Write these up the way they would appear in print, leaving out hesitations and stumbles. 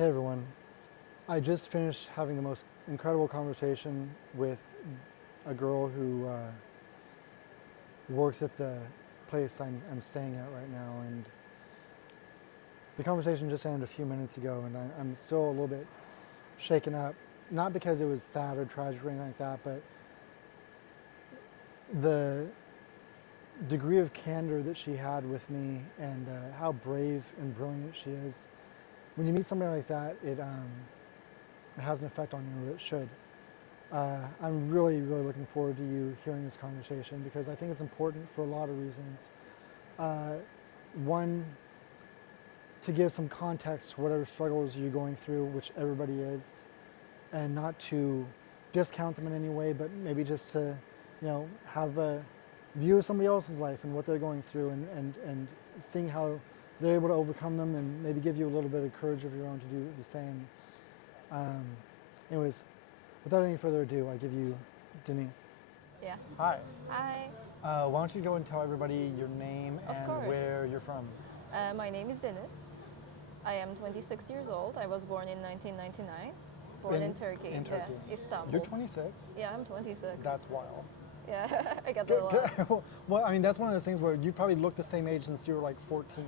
Hey everyone. I just finished having the most incredible conversation with a girl who works at the place I'm staying at right now, and the conversation just ended a few minutes ago, and I'm still a little bit shaken up, not because it was sad or tragic or anything like that, but the degree of candor that she had with me and how brave and brilliant she is. When you meet somebody like that, it has an effect on you, or it should. I'm really, really looking forward to you hearing this conversation because I think it's important for a lot of reasons. One, to give some context to whatever struggles you're going through, which everybody is, and not to discount them in any way, but maybe just to, have a view of somebody else's life and what they're going through, and seeing how they're able to overcome them, and maybe give you a little bit of courage of your own to do the same. Anyways, without any further ado, I give you Deniz. Yeah. Hi. Hi. Why don't you go and tell everybody your name and course. where you're from? My name is Deniz. I am 26 years old. I was born in 1999. Born in Turkey. In Turkey. Yeah, Istanbul. You're 26? Yeah, I'm 26. That's wild. Yeah, I got that a lot. Well, I mean, that's one of those things where you probably look the same age since you were like 14,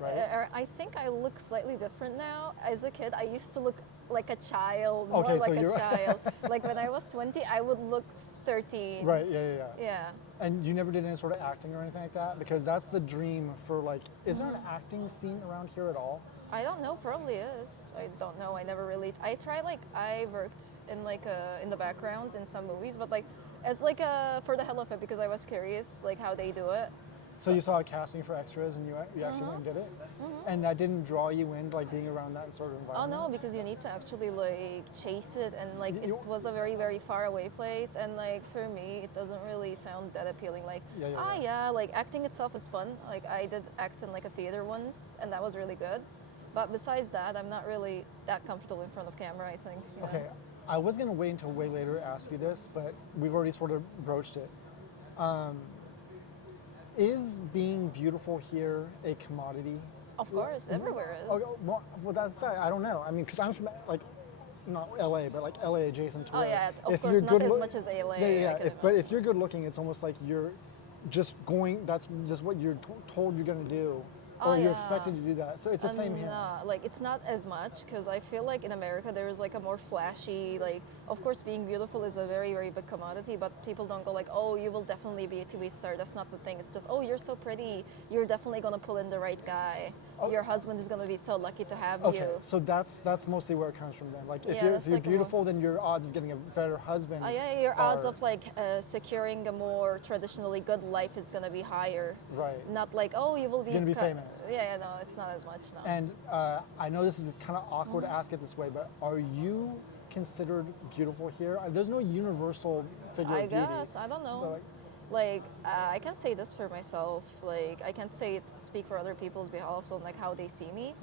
right? I think I look slightly different now. As a kid, I used to look like a child, Okay, more so like a you're- child. Like when I was 20, I would look 13. Right, yeah. Yeah. And you never did any sort of acting or anything like that? Because that's the dream for like, is there an acting scene around here at all? I don't know, probably is. I don't know. I never really. I worked in in the background in some movies, but like as for the hell of it, because I was curious like how they do it. So you saw a casting for extras and you actually went and did it? And that didn't draw you in, like being around that sort of Oh environment? no, because you need to actually like chase it, and like it was a very, very far away place, and like for me it doesn't really sound that appealing. Like Yeah. like acting itself is fun. Like I did act in like a theater once, and that was really good. But besides that, I'm not really that comfortable in front of camera, I think. You know? Okay, I was going to wait until way later to ask you this, but we've already sort of broached it. Is being beautiful here a commodity? Of course, everywhere is. Okay, well, that's, I don't know. I mean, because I'm from, like, not LA, but like LA adjacent to Oh it. yeah, of If course, you're not good as loo- much as LA. Yeah. I can But if you're good looking, it's almost like you're just going, that's just what you're told you're going to do. Oh, Or you're yeah. expected to do that. So it's the same here. No, like it's not as much, because I feel like in America there is like a more flashy, like of course being beautiful is a very, very big commodity, but people don't go like, oh, you will definitely be a TV star. That's not the thing. It's just, oh, you're so pretty. You're definitely gonna pull in the right guy. Oh. Your husband is gonna be so lucky to have Okay, you. so that's mostly where it comes from then. Like if Yeah, you're that's like a beautiful, then your odds of getting a better husband. Yeah, your odds are- of like securing a more traditionally good life is gonna be higher. Right. Not like, oh, you will be Gonna be famous. Yeah, no, it's not as much. No. And I know this is kind of awkward to ask it this way, but are you considered beautiful here? There's no universal figure I of beauty. guess, I don't know. But, I can say this for myself. Like I can't speak for other people's behalf on like how they see me.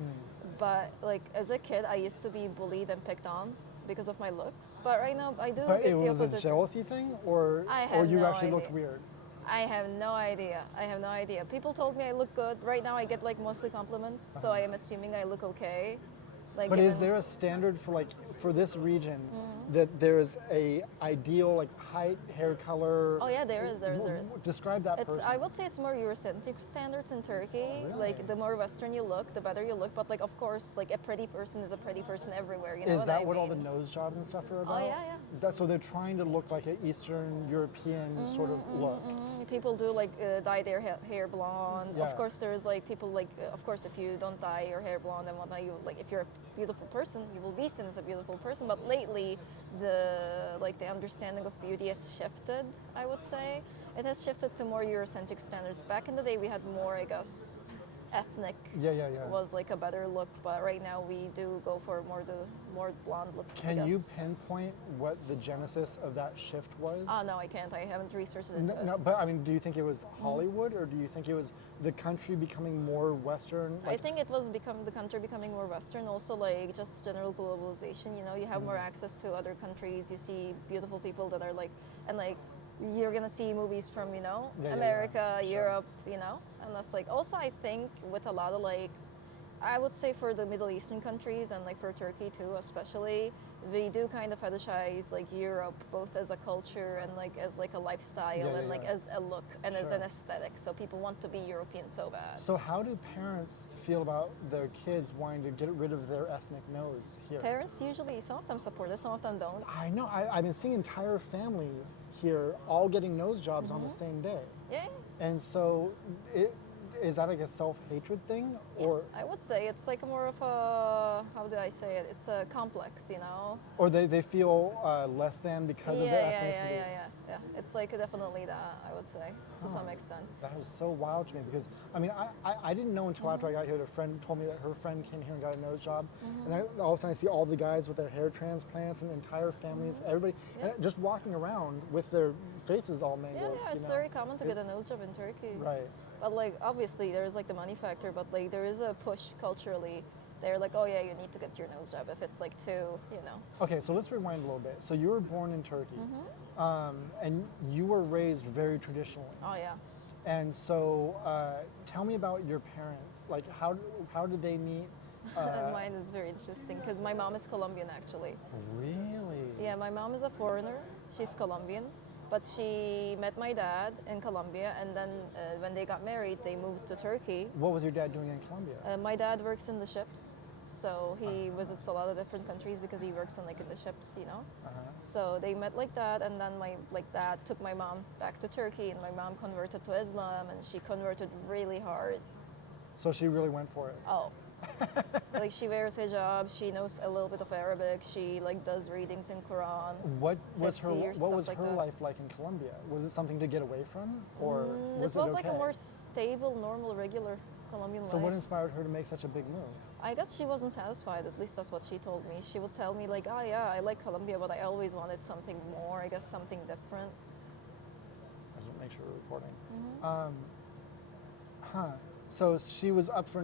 But like as a kid, I used to be bullied and picked on because of my looks. But right now, I do but get it the was a opposite. jealousy thing, or I have you no actually looked idea. weird? I have no idea. I have no idea. People told me I look good. Right now, I get like mostly compliments, so I am assuming I look okay. Like, But is given- there a standard for this region that there's a ideal like height, hair color? Oh yeah, there is. There is. Describe that person. I would say it's more Eurocentric standards in Turkey. Really? Like the more Western you look, the better you look. But like of course, like a pretty person is a pretty person everywhere. You know Is what that I what all the mean? nose jobs and stuff are about? yeah. So they're trying to look like an Eastern European sort of look. People do like dye their hair blonde. Yeah. Of course, there's like people like of course if you don't dye your hair blonde and whatnot, you like if you're a beautiful person, you will be seen as a beautiful person. But lately, the understanding of beauty has shifted. I would say it has shifted to more Eurocentric standards. Back in the day, we had more, I guess, ethnic. Yeah. Was like a better look, but right now we do go for more blonde look. I Can you guess. pinpoint what the genesis of that shift was? Oh no, I can't. I haven't researched it. Into No, but I mean, do you think it was Hollywood, or do you think it was the country becoming more Western? I think it was the country becoming more Western. Also, like just general globalization. You know, you have more access to other countries. You see beautiful people that are like, and like you're gonna see movies from Yeah, America, sure. Europe. And that's like also I think with a lot of like I would say for the Middle Eastern countries and like for Turkey too, especially, we do kind of fetishize like Europe both as a culture and like as like a lifestyle Yeah, and yeah, like yeah. as a look and as Sure. an aesthetic. So people want to be European so bad. So how do parents feel about their kids wanting to get rid of their ethnic nose here? Parents usually, some of them support it, some of them don't. I know. I've been seeing entire families here all getting nose jobs on the same day. Yeah. And so, is that like a self-hatred thing, or I would say it's like more of a, how do I say it? It's a complex, you know? or they feel less than because of their ethnicity? Yeah. It's like definitely that, I would say, to some extent. That was so wild to me because I mean I didn't know until after I got here that a friend told me that her friend came here and got a nose job, and all of a sudden I see all the guys with their hair transplants and entire families, everybody, and just walking around with their faces all mangled. Yeah, you it's know? very common to get a nose job in Turkey. Right. But like obviously there's like the money factor, but like there is a push culturally. They're like, oh yeah, you need to get your nose job if it's like too, you know. Okay, so let's rewind a little bit. So you were born in Turkey, and you were raised very traditionally. Oh yeah. And so, tell me about your parents. Like, how did they meet? Mine is very interesting because my mom is Colombian actually. Really? Yeah, my mom is a foreigner. She's Colombian, but she met my dad in Colombia, and then when they got married, they moved to Turkey. What was your dad doing in Colombia? My dad works in the ships, so he visits a lot of different countries because he works in like in the ships, you know. So they met like that, and then my dad took my mom back to Turkey, and my mom converted to Islam, and she converted really hard. So she really went for it. Oh. Like she wears hijab, she knows a little bit of Arabic, she like does readings in Quran. What was her Tafsir, What stuff was like her that. life like in Colombia? Was it something to get away from, or was It was it like okay? a more stable, normal, regular Colombian So life. what inspired her to make such a big move? I guess she wasn't satisfied, at least that's what she told me. She would tell me like, oh yeah, I like Colombia, but I always wanted something more, I guess something different. I just make sure we're recording. So she was up for.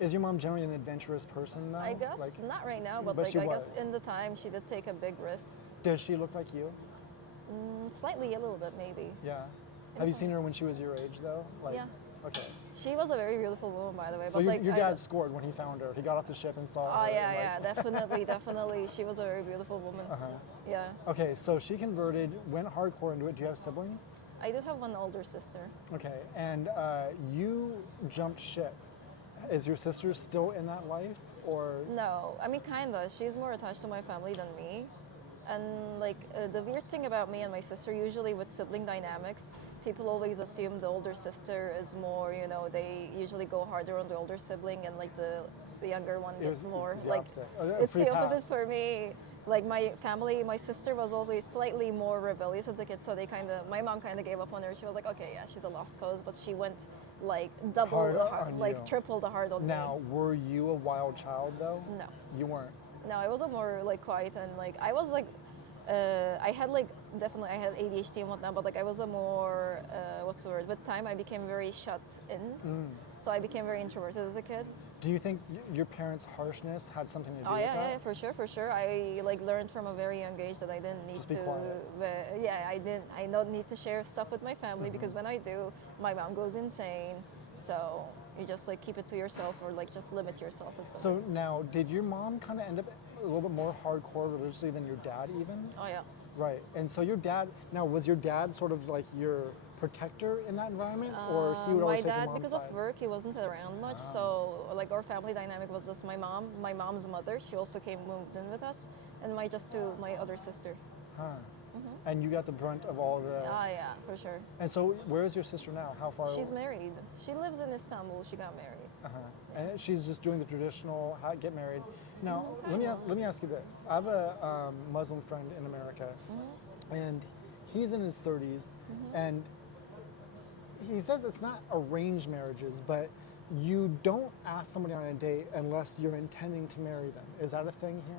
Is your mom generally an adventurous person though? I guess, Like, not right now, but But like she I guess was. in the time she did take a big risk. does she look like you? Slightly a little bit maybe. Yeah. Have you some seen her ways. when she was your age though? Like, Yeah. Okay. She was a very beautiful woman, by the way. So but like your I dad guess- scored when he found her. He got off the ship and saw Oh her. yeah, and, yeah, definitely, definitely. She was a very beautiful woman. Yeah. Okay, so she converted, went hardcore into it. Do you have siblings? I do have one older sister. Okay, and you jumped ship. Is your sister still in that life, or? No, I mean kinda. She's more attached to my family than me. And like the weird thing about me and my sister, usually with sibling dynamics, people always assume the older sister is more, you know, they usually go harder on the older sibling, and like the younger one gets more It's the like opposite. it's Free the opposite pass. for me. Like my family, my sister was always slightly more rebellious as a kid, so my mom kind of gave up on her. She was like, okay, yeah, she's a lost cause, but she went like double, Hard the hard, on like you. triple the hard on Now, were you a wild child though? me. No. You weren't. No, I was a more like quiet, and like I was like, I had like definitely I had ADHD and whatnot, but like I was a more what's the word? With time, I became very shut in, so I became very introverted as a kid. Do you think your parents' harshness had something to do Oh with yeah, that? yeah, for sure, for sure. I like learned from a very young age that I didn't need Just be to. quiet. Yeah, I don't need to share stuff with my family because when I do, my mom goes insane. So you just like keep it to yourself, or like just limit yourself as well. So now, did your mom kind of end up a little bit more hardcore religiously than your dad even? Oh yeah. Right. And so your dad, now was your dad sort of like your protector in that environment, or he would My always take your dad, mom's because side? of work, he wasn't around much. So like our family dynamic was just my mom, my mom's mother. She also moved in with us, and my other sister. Huh. And you got the brunt of all the. Ah yeah, for sure. And so, where is your sister now? How far? She's married. She lives in Istanbul. She got married. And she's just doing the traditional get married. Now, let me ask you this. I have a Muslim friend in America, and he's in his 30s, and he says it's not arranged marriages, but you don't ask somebody on a date unless you're intending to marry them. Is that a thing here?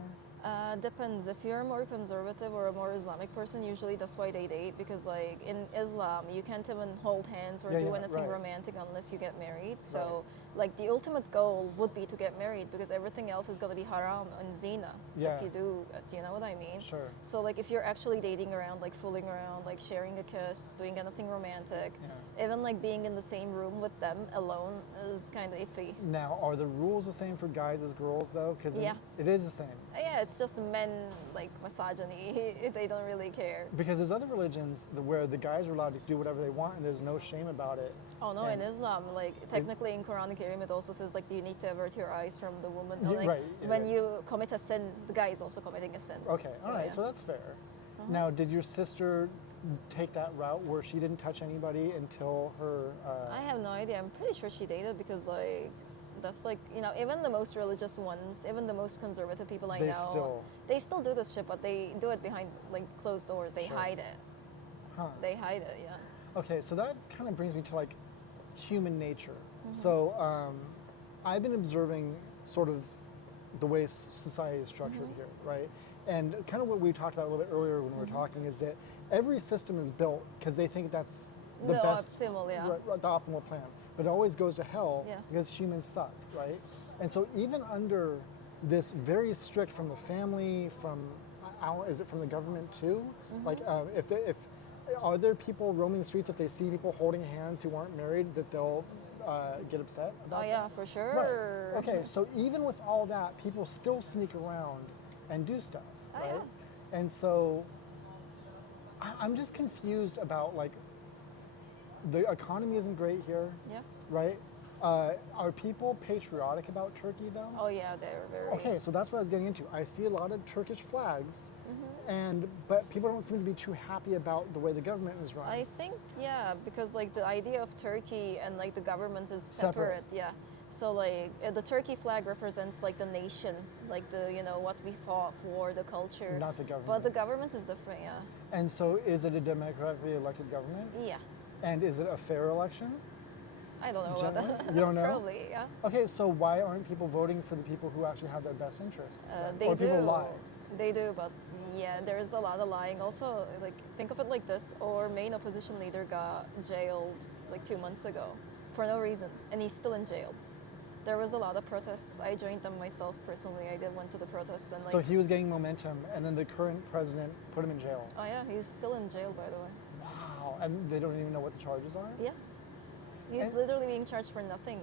Depends. If you're a more conservative or a more Islamic person, usually that's why they date, because like in Islam, you can't even hold hands or Yeah, do yeah, anything right. romantic unless you get married. So like the ultimate goal would be to get married because everything else is gonna be haram and zina Yeah. if you do it. You know what I mean? Sure. So like if you're actually dating around, like fooling around, like sharing a kiss, doing anything romantic, Yeah. even like being in the same room with them alone is kind of iffy. Now, are the rules the same for guys as girls though? Because Yeah. it is the same. Yeah, it's just men like misogyny. They don't really care. Because there's other religions where the guys are allowed to do whatever they want and there's no shame about it. Oh no, And in Islam, like technically in Quran Karim, it also says like you need to avert your eyes from the woman. Yeah, Like, right, yeah, when right. you commit a sin, the guy is also committing a sin. Okay, So, all right, yeah. so that's fair. Now, did your sister take that route where she didn't touch anybody until her? I have no idea. I'm pretty sure she dated because like that's like even the most religious ones, even the most conservative people I They know, they still do this shit, but they do it behind like closed doors. They Sure. hide it. Huh. They hide it. Yeah. Okay, so that kind of brings me to like human nature. So I've been observing sort of the way society is structured here, right? And kind of what we talked about a little bit earlier when we were talking is that every system is built because they think that's the best, optimal, yeah. the optimal plan. But it always goes to hell Yeah. because humans suck, right? And so even under this very strict from the family, is it from the government too? Like if are there people roaming the streets if they see people holding hands who aren't married that they'll get upset about? Oh yeah, for sure. Right. Okay, so even with all that, people still sneak around and do stuff, Oh, right? yeah. And so I'm just confused about like the economy isn't great here, Yeah. right? Are people patriotic about Turkey though? Oh yeah, they're very. Okay, so that's what I was getting into. I see a lot of Turkish flags, but people don't seem to be too happy about the way the government is run. I think because like the idea of Turkey and like the government is Separate. separate. Yeah. So like the Turkey flag represents like the nation, like the what we fought for, the culture. Not the government. But the government is different. Yeah. And so, is it a democratically elected government? Yeah. And is it a fair election? I don't know about Generally? that. You don't know? Probably. Yeah. Okay, so why aren't people voting for the people who actually have their best interests? then? They or do. people lie? They do, but yeah, there's a lot of lying. Also, like think of it like this: our main opposition leader got jailed like 2 months ago for no reason, and he's still in jail. There was a lot of protests. I joined them myself personally. Went to the protests and like. So he was getting momentum, and then the current president put him in jail. Oh yeah, he's still in jail, by the way. Wow, and they don't even know what the charges are? Yeah, he's And- literally being charged for nothing.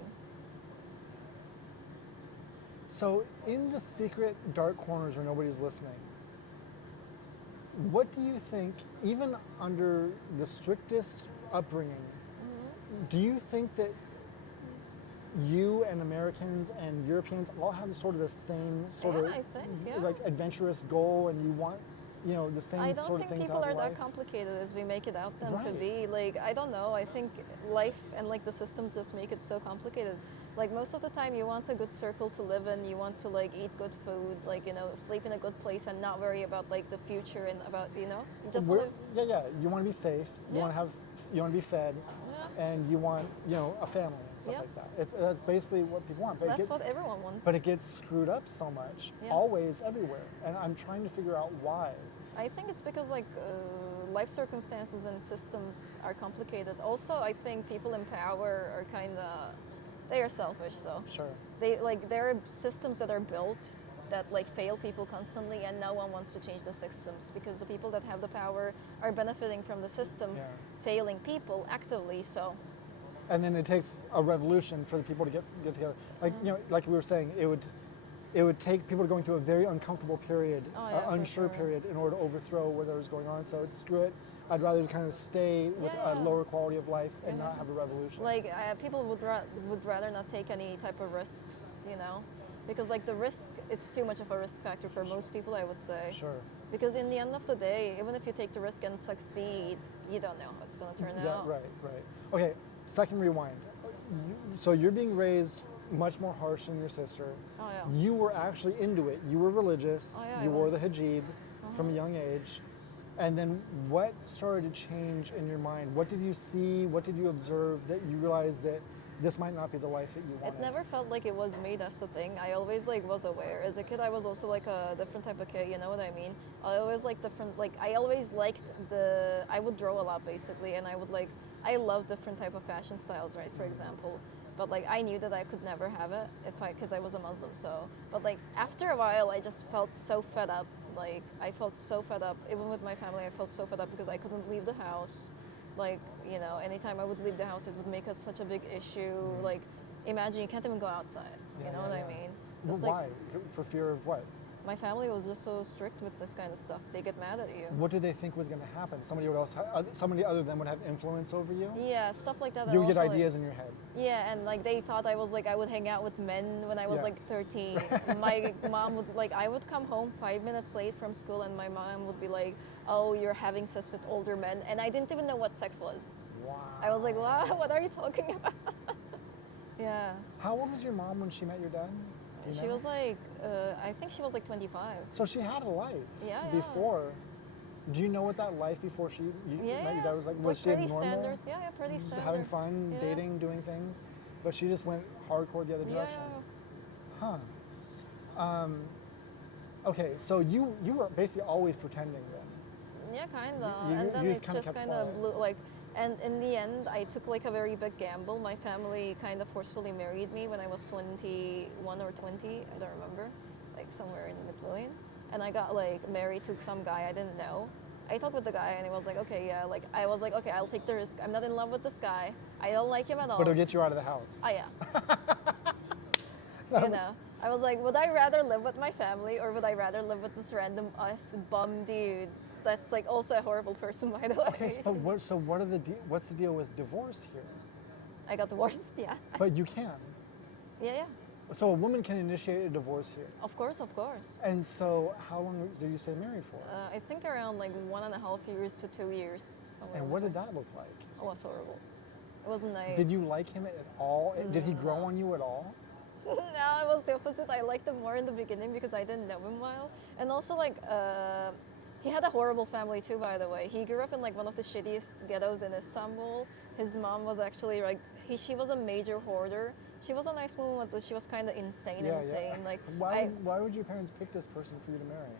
So, in the secret dark corners where nobody's listening, what do you think, even under the strictest upbringing, do you think that you and Americans and Europeans all have sort of the same sort of I think, yeah. like adventurous goal, and you want the same I don't sort think of things people out are of that life? complicated as we make it out them to Right. be. Like, I don't know. I think life and like the systems just make it so complicated. Like most of the time you want a good circle to live in, you want to like eat good food, like, sleep in a good place and not worry about like the future and about, you just want to, Yeah. You want to be safe. You Yeah. you want to be fed, yeah, and you want a family and stuff Yeah. like that. That's basically what people want. But that's what everyone wants. But it gets screwed up so much, Yeah. always, everywhere. And I'm trying to figure out why. I think it's because like life circumstances and systems are complicated. Also, I think people in power are kind of, they are selfish, so. Sure. There are systems that are built that like fail people constantly, and no one wants to change the systems because the people that have the power are benefiting from the system Yeah. failing people actively. So And then it takes a revolution for the people to get together. Like like we were saying, it would take people going through a very uncomfortable period, Oh, yeah, for unsure sure. period, in order to overthrow whatever's going on. So it's screw it. I'd rather kind of stay with Yeah, a yeah. lower quality of life and Yeah. not have a revolution. like people would rather not take any type of risks, because like the risk is too much of a risk factor for most people, I would say. Sure. Because in the end of the day, even if you take the risk and succeed, you don't know how it's going to turn Yeah, out. right. Okay, second rewind. So you're being raised much more harsh than your sister. Oh yeah. You were actually into it. You were religious. Oh, yeah, you I wore was. the hijab from a young age. And then what started to change in your mind? What did you see? What did you observe that you realized that this might not be the life that you wanted? It never felt like it was me, that's the thing. I always was aware. As a kid, I was also like a different type of kid, you know what I mean? I always I always liked I would draw a lot basically, and I love different type of fashion styles, right? For example, But like I knew that I could never have it because I was a Muslim. So, but like after a while, I just felt so fed up. Like I felt so fed up. Even with my family, I felt so fed up because I couldn't leave the house. Like anytime I would leave the house, it would make it such a big issue. Like imagine you can't even go outside. You know what I mean? Well, Just, why? For fear of what? My family was just so strict with this kind of stuff. They get mad at you. What did they think was going to happen? Somebody other than would have influence over you? Yeah, stuff like that. You would get also, ideas in your head. Yeah, and like they thought I was like I would hang out with men when I was like 13. My mom would I would come home 5 minutes late from school, and my mom would be like, "Oh, you're having sex with older men," and I didn't even know what sex was. Wow. I was like, "Wow, what are you talking about?" Yeah. How old was your mom when she met your dad? She was like, I think she was like 25. So she had a life Yeah, before. Do you know what that life before met your dad was like? Was she pretty normal? standard. Yeah, pretty Just standard. having fun, dating, doing things, but she just went hardcore the other direction. Huh. Okay, so you were basically always pretending then. Yeah, kinda. You- And then you it just kinda just kept kind of quiet. blew and in the end, I took like a very big gamble. My family kind of forcefully married me when I was 21 or 20. I don't remember, like somewhere in between. And I got like married to some guy I didn't know. I talked with the guy and he was like, okay, yeah, like I was like, okay, I'll take the risk. I'm not in love with this guy. I don't like him at all. But it'll get you out of the house. Oh yeah. I was like, would I rather live with my family or would I rather live with this random bum dude that's like also a horrible person, by the way? Okay, what's the deal with divorce here? I got divorced, yeah. But you can. Yeah. So a woman can initiate a divorce here. Of course, of course. And so how long did you stay married for? I think around like 1.5 years to 2 years. And what did that look like? It was horrible. It wasn't nice. Did you like him at all? Did he grow on you at all? No, it was the opposite. I liked him more in the beginning because I didn't know him well. And also like, he had a horrible family too, by the way. He grew up in like one of the shittiest ghettos in Istanbul. His mom was actually like, she was a major hoarder. She was a nice woman, but she was kind of insane. Like, why would your parents pick this person for you to marry?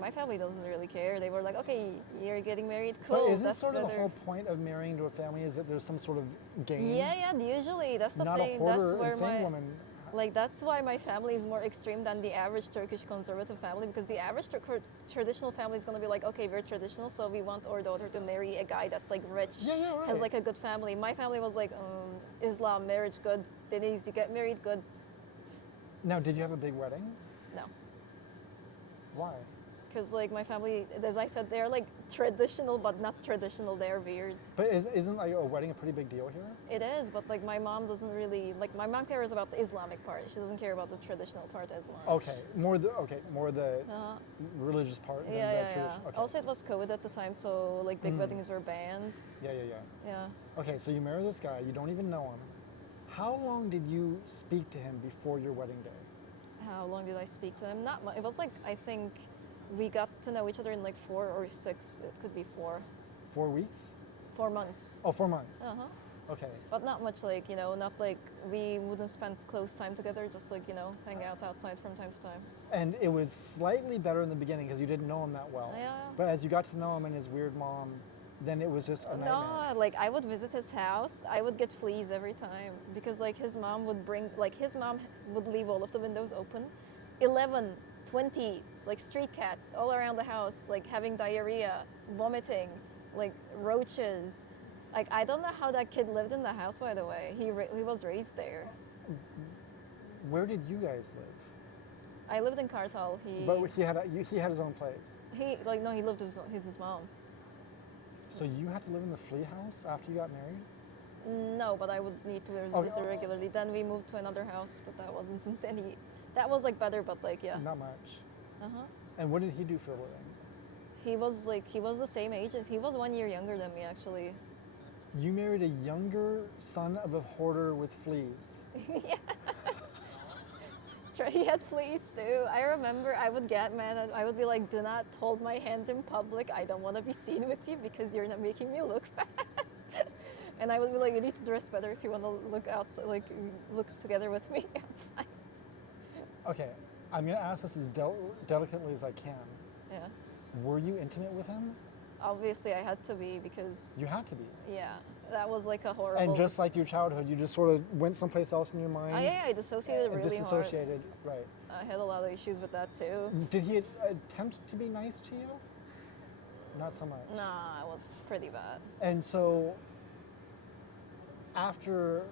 My family doesn't really care. They were like, okay, you're getting married, cool. But isn't that's sort of better. the whole point of marrying to a family is that there's some sort of gain? Yeah, usually that's the Not thing. a hoarder, That's where insane woman. Like that's why my family is more extreme than the average Turkish conservative family, because the average traditional family is going to be like, okay, we're traditional, so we want our daughter to marry a guy that's like rich, Right. has like a good family. My family was like, Islam, marriage, good. Deniz, you get married, good. Now, did you have a big wedding? No. Why? Because like my family, as I said, they're like traditional, but not traditional. They're weird. But isn't like a wedding a pretty big deal here? It is, but like my mom doesn't really like. My mom cares about the Islamic part. She doesn't care about the traditional part as much. Okay, more the religious part than the tradition. Okay. Also, it was COVID at the time, so like big weddings were banned. Yeah. Okay, so you marry this guy. You don't even know him. How long did you speak to him before your wedding day? How long did I speak to him? Not much. It was like I think we got to know each other in like 4 or 6. It could be 4. 4 weeks? 4 months. Oh, 4 months. Okay. But not much, like, not like we wouldn't spend close time together, just like, hang out outside from time to time. And it was slightly better in the beginning because you didn't know him that well. Yeah. But as you got to know him and his weird mom, then it was just a nightmare. No, like I would visit his house. I would get fleas every time because like his mom would leave all of the windows open. 11, 20, like street cats all around the house, like having diarrhea, vomiting, like roaches. Like I don't know how that kid lived in the house, by the way. He was raised there. Where did you guys live? I lived in Kartal. But he had his own place. He lived with his mom. So you had to live in the flea house after you got married? No, but I would need to visit her regularly. Then we moved to another house, but that wasn't any. That was like better, but like yeah. Not much. Uh-huh. And what did he do for a living? He was the same age. He was 1 year younger than me, actually. You married a younger son of a hoarder with fleas. Yeah. He had fleas too. I remember I would get mad and I would be like, do not hold my hand in public. I don't want to be seen with you because you're not making me look bad. And I would be like, you need to dress better if you want to look outside, like look together with me outside. Okay, I'm going to ask this as delicately as I can. Yeah. Were you intimate with him? Obviously, I had to be because. You had to be. Yeah, That was like a horrible. And just like your childhood, you just sort of went someplace else in your mind. I dissociated and really hard. disassociated, right. I had a lot of issues with that too. Did he attempt to be nice to you? Not so much. Nah, it was pretty bad. And so, after,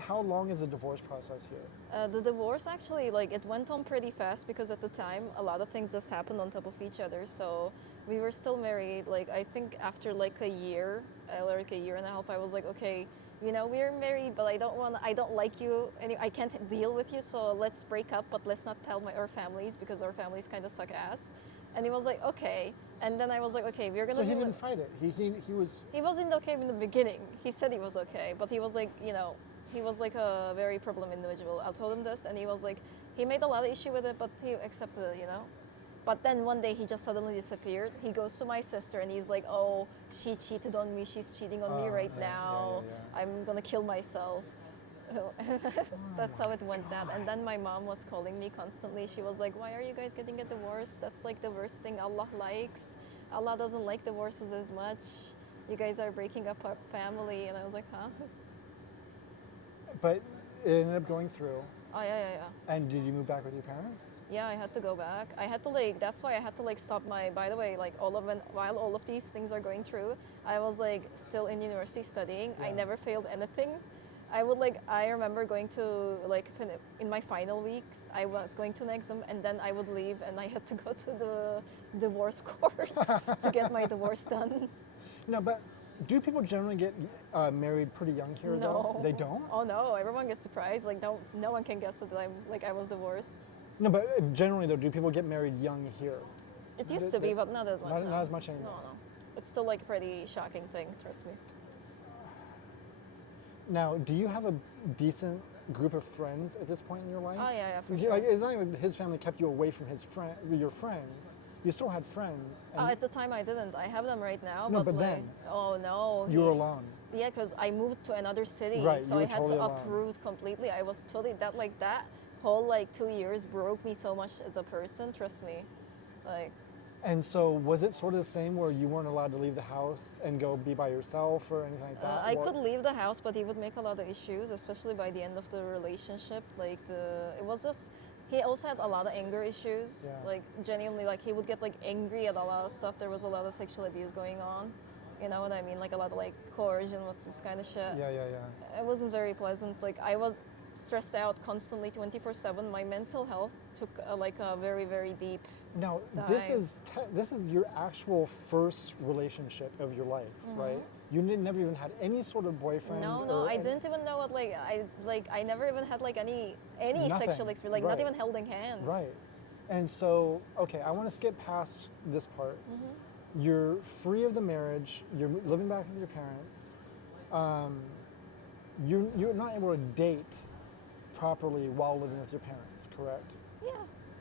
how long is the divorce process here? The divorce actually, like, it went on pretty fast because at the time, a lot of things just happened on top of each other. So we were still married. Like, I think after like a year, like a year and a half, I was like, okay, you know, we're married, but I don't like you, and I can't deal with you. So let's break up, but let's not tell our families because our families kind of suck ass. And he was like, okay. And then I was like, okay, we're gonna. So he didn't fight it. He was. He wasn't okay in the beginning. He said he was okay, but he was like, you know, he was like a very problem individual. I told him this, and he was like, he made a lot of issue with it, but he accepted it, you know. But then one day he just suddenly disappeared. He goes to my sister and he's like, oh, she cheated on me. She's cheating on me right now. I'm gonna kill myself. That's how it went down. And then my mom was calling me constantly. She was like, why are you guys getting a divorce? That's like the worst thing Allah likes. Allah doesn't like divorces as much. You guys are breaking up our family. And I was like, huh? But it ended up going through. Oh, yeah. And did you move back with your parents? Yeah, I had to go back. I had to like, that's why I had to like stop my, by the way, like while all of these things are going through, I was like still in university studying. Yeah. I never failed anything. I remember going to like, in my final weeks, I was going to an exam and then I would leave and I had to go to the divorce court to get my divorce done. No, but do people generally get married pretty young here though? No. They don't? Oh no, everyone gets surprised. Like no one can guess that I was divorced. No, but generally though, do people get married young here? It used to be, but not as much now. Not as much anymore. No. It's still like a pretty shocking thing, trust me. Now, do you have a decent group of friends at this point in your life? Oh yeah, for sure. Like, it's not like his family kept you away from your friends. You still had friends. And At the time I didn't. I have them right now. No, but like, then. Oh no. You were alone. Yeah, because I moved to another city, Right, so you I were had totally to alone. uproot completely. I was totally that whole like 2 years broke me so much as a person. Trust me, like. And so, was it sort of the same where you weren't allowed to leave the house and go be by yourself or anything like that? I could leave the house, but he would make a lot of issues, especially by the end of the relationship. Like it was just. He also had a lot of anger issues. Yeah. Like genuinely, like he would get like angry at a lot of stuff. There was a lot of sexual abuse going on. You know what I mean? Like a lot of like coercion with this kind of shit. Yeah. It wasn't very pleasant. Like I was stressed out constantly 24/7. My mental health took like a very, very deep. Now, dive. this is your actual first relationship of your life, right? You never even had any sort of boyfriend. No, I didn't even know what I never even had like any Nothing. sexual experience, like Right. not even holding hands. Right. And so, okay, I want to skip past this part. You're free of the marriage. You're living back with your parents. You're not able to date properly while living with your parents, correct? Yeah.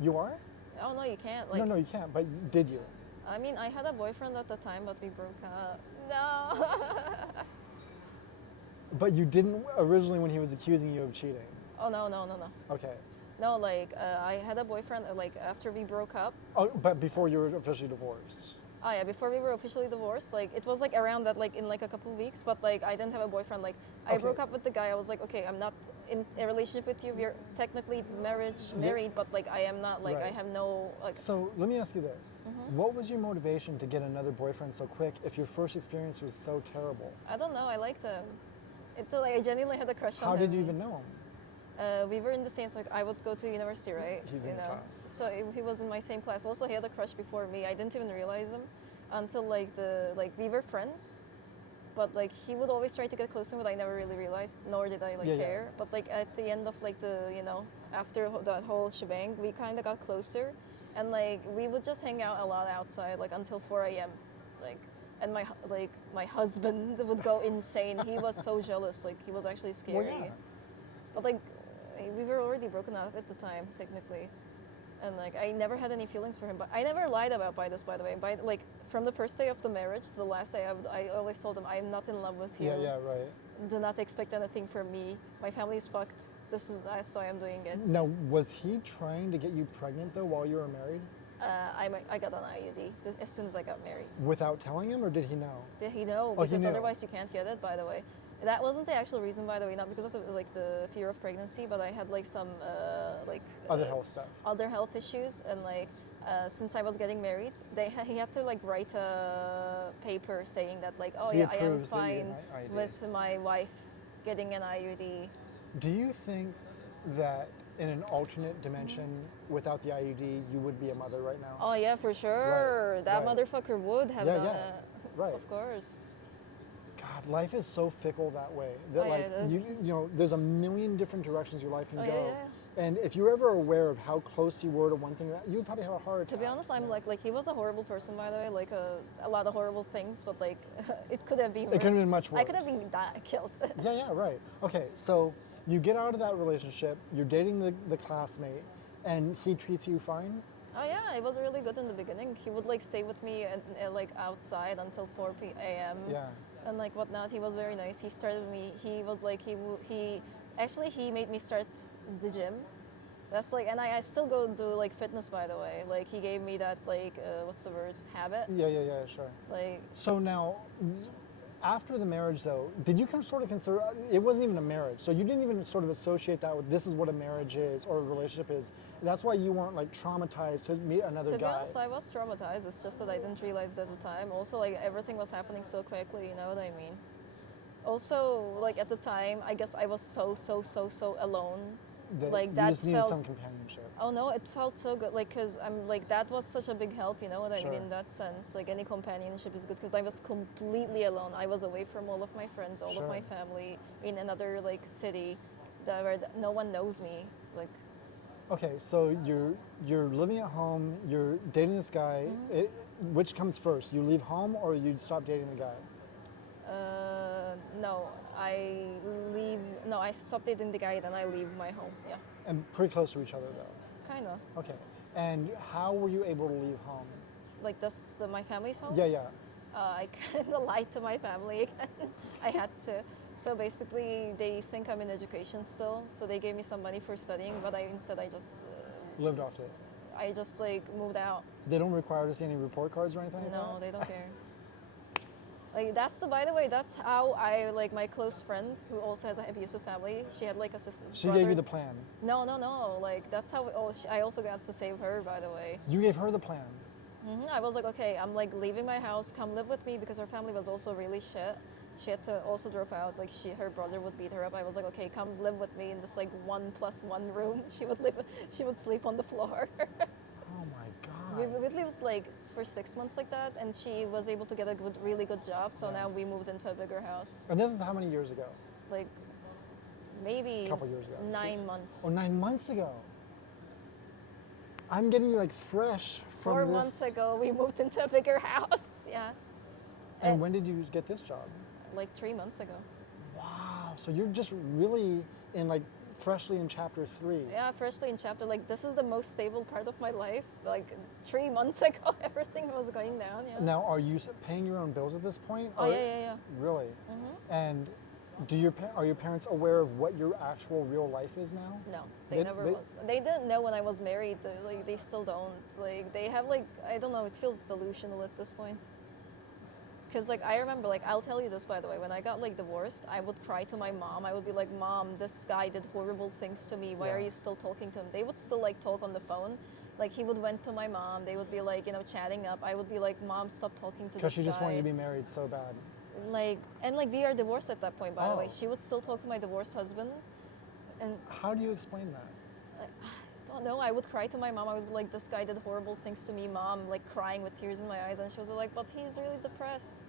You are? Oh no, you can't. Like No, you can't. But did you? I mean, I had a boyfriend at the time, but we broke up. No. But you didn't originally when he was accusing you of cheating. Oh no. Okay. No, like I had a boyfriend like after we broke up. Oh, but before you were officially divorced. Oh yeah, before we were officially divorced, like it was like around that, like in like a couple of weeks. But like I didn't have a boyfriend. Like I Okay. broke up with the guy. I was like, okay, I'm not in a relationship with you. We're technically married, but like I am not. Like I Right. have no like. So let me ask you this: what was your motivation to get another boyfriend so quick if your first experience was so terrible? I don't know. I liked him. Like I genuinely had a crush on him. How did you even know him? We were in the same. Like I would go to university, right? He's in your class. So he was in my same class. Also, he had a crush before me. I didn't even realize him until like we were friends. But like he would always try to get close to me, but I never really realized, nor did I like Yeah, yeah. care. But like at the end of like after that whole shebang, we kind of got closer, and like we would just hang out a lot outside, like until 4 a.m. Like, and my husband would go insane. He was so jealous. Like he was actually scary. Well, yeah. But like we were already broken up at the time, technically. And like I never had any feelings for him, but I never lied about by the way. Like from the first day of the marriage to the last day, I always told him I am not in love with you. Yeah, right. Do not expect anything from me. My family is fucked. That's why I'm doing it. Now, was he trying to get you pregnant though while you were married? I got an IUD as soon as I got married. Without telling him, or did he know? Did he know? Oh, he Because knew. otherwise you can't get it. By the way, that wasn't the actual reason. By the way, not because of the fear of pregnancy, but I had like some Other health stuff. other health issues, and since I was getting married, he had to like write a paper saying that like, oh He yeah, I am approves that you fine get an IUD. with my wife getting an IUD. Do you think that in an alternate dimension, without the IUD, you would be a mother right now? Oh yeah, for sure. That right. motherfucker would have Yeah, done yeah, it. right. Of course. God, life is so fickle that way. That Oh, yeah, like it is. you know, there's a million different directions your life can Oh, go. yeah, yeah. And if you're ever aware of how close you were to one thing, you would probably have a heart attack. To be honest, I'm like he was a horrible person, by the way. Like a lot of horrible things, but like it could have been worse. It could have been much worse. I could have been killed. Yeah, yeah, right. Okay, so you get out of that relationship, you're dating the classmate, and he treats you fine? Oh yeah, it was really good in the beginning. He would like stay with me like outside until 4 p.m. Yeah. And like whatnot. He was very nice. He started me. He was like he made me start the gym. That's like, and I still go do like fitness, by the way. Like he gave me that like what's the word, habit. Yeah, yeah, yeah, sure. Like So now, after the marriage though, did you sort of consider, it wasn't even a marriage, so you didn't even sort of associate that with this is what a marriage is or a relationship is. That's why you weren't like traumatized to meet another to guy. be honest, I was traumatized. It's just that I didn't realize it at the time. Also, like everything was happening so quickly. You know what I mean? Also, like at the time, I guess I was so alone. Like you that just needed felt. some companionship. Oh no, it felt so good. Like, cause I'm like that was such a big help. You know what I Sure. mean? In that sense, like any companionship is good. Cause I was completely alone. I was away from all of my friends, all of my Sure. family, in another like city, where no one knows me. Like, Okay, so you're living at home, you're dating this guy. Which comes first? You leave home or you stop dating the guy? no, I leave. No, I stopped dating the guy, then I leave my home. Yeah, And pretty close to each other though. kinda. Okay. And how were you able to leave home? Like this, my family's home. Yeah, yeah. I kind of lied to my family again. I had to. So basically, they think I'm in education still. So they gave me some money for studying, but I just Lived off it. I just like moved out. They don't require to see any report cards or anything like No, that? they don't care. Like by the way, that's how I like my close friend who also has an abusive family. She had like a sister. She gave you the plan. No. Like that's how I also got to save her. By the way. You gave her the plan. I was like, okay, I'm like leaving my house. Come live with me because her family was also really shit. She had to also drop out. Like her brother would beat her up. I was like, okay, come live with me in this like 1+1 room. She would sleep on the floor. Oh my We God. lived like for 6 months like that, and she was able to get a really good job. So Yeah. now we moved into a bigger house. And this is how many years ago? Like maybe A couple years ago. 9 months. Oh, 9 months ago. I'm getting you like fresh from 4 this. months ago, we moved into a bigger house. Yeah, And when did you get this job? like 3 months ago. Wow. So you're just really in like freshly in chapter 3. Yeah, freshly in chapter. Like this is the most stable part of my life. Like 3 months ago, everything was going down. Yeah. Now, are you paying your own bills at this point? Oh Or- yeah. Really? And are your parents aware of what your actual real life is now? No, they never was. They didn't know when I was married. Like they still don't. Like they have like I don't know. It feels delusional at this point. Cause like I remember like I'll tell you this by the way. When I got like divorced, I would cry to my mom. I would be like, Mom, this guy did horrible things to me. Why are Yeah. you still talking to him? They would still like talk on the phone. Like he would went to my mom. They would be like chatting up. I would be like, Mom, stop talking to this guy. Because she just wanted you to be married so bad. Like and like we are divorced at that point. By the way, Oh. she would still talk to my divorced husband, and How do you explain that? I don't know. I would cry to my mom. I would be like, this guy did horrible things to me, Mom, like crying with tears in my eyes. And she would be like, but he's really depressed.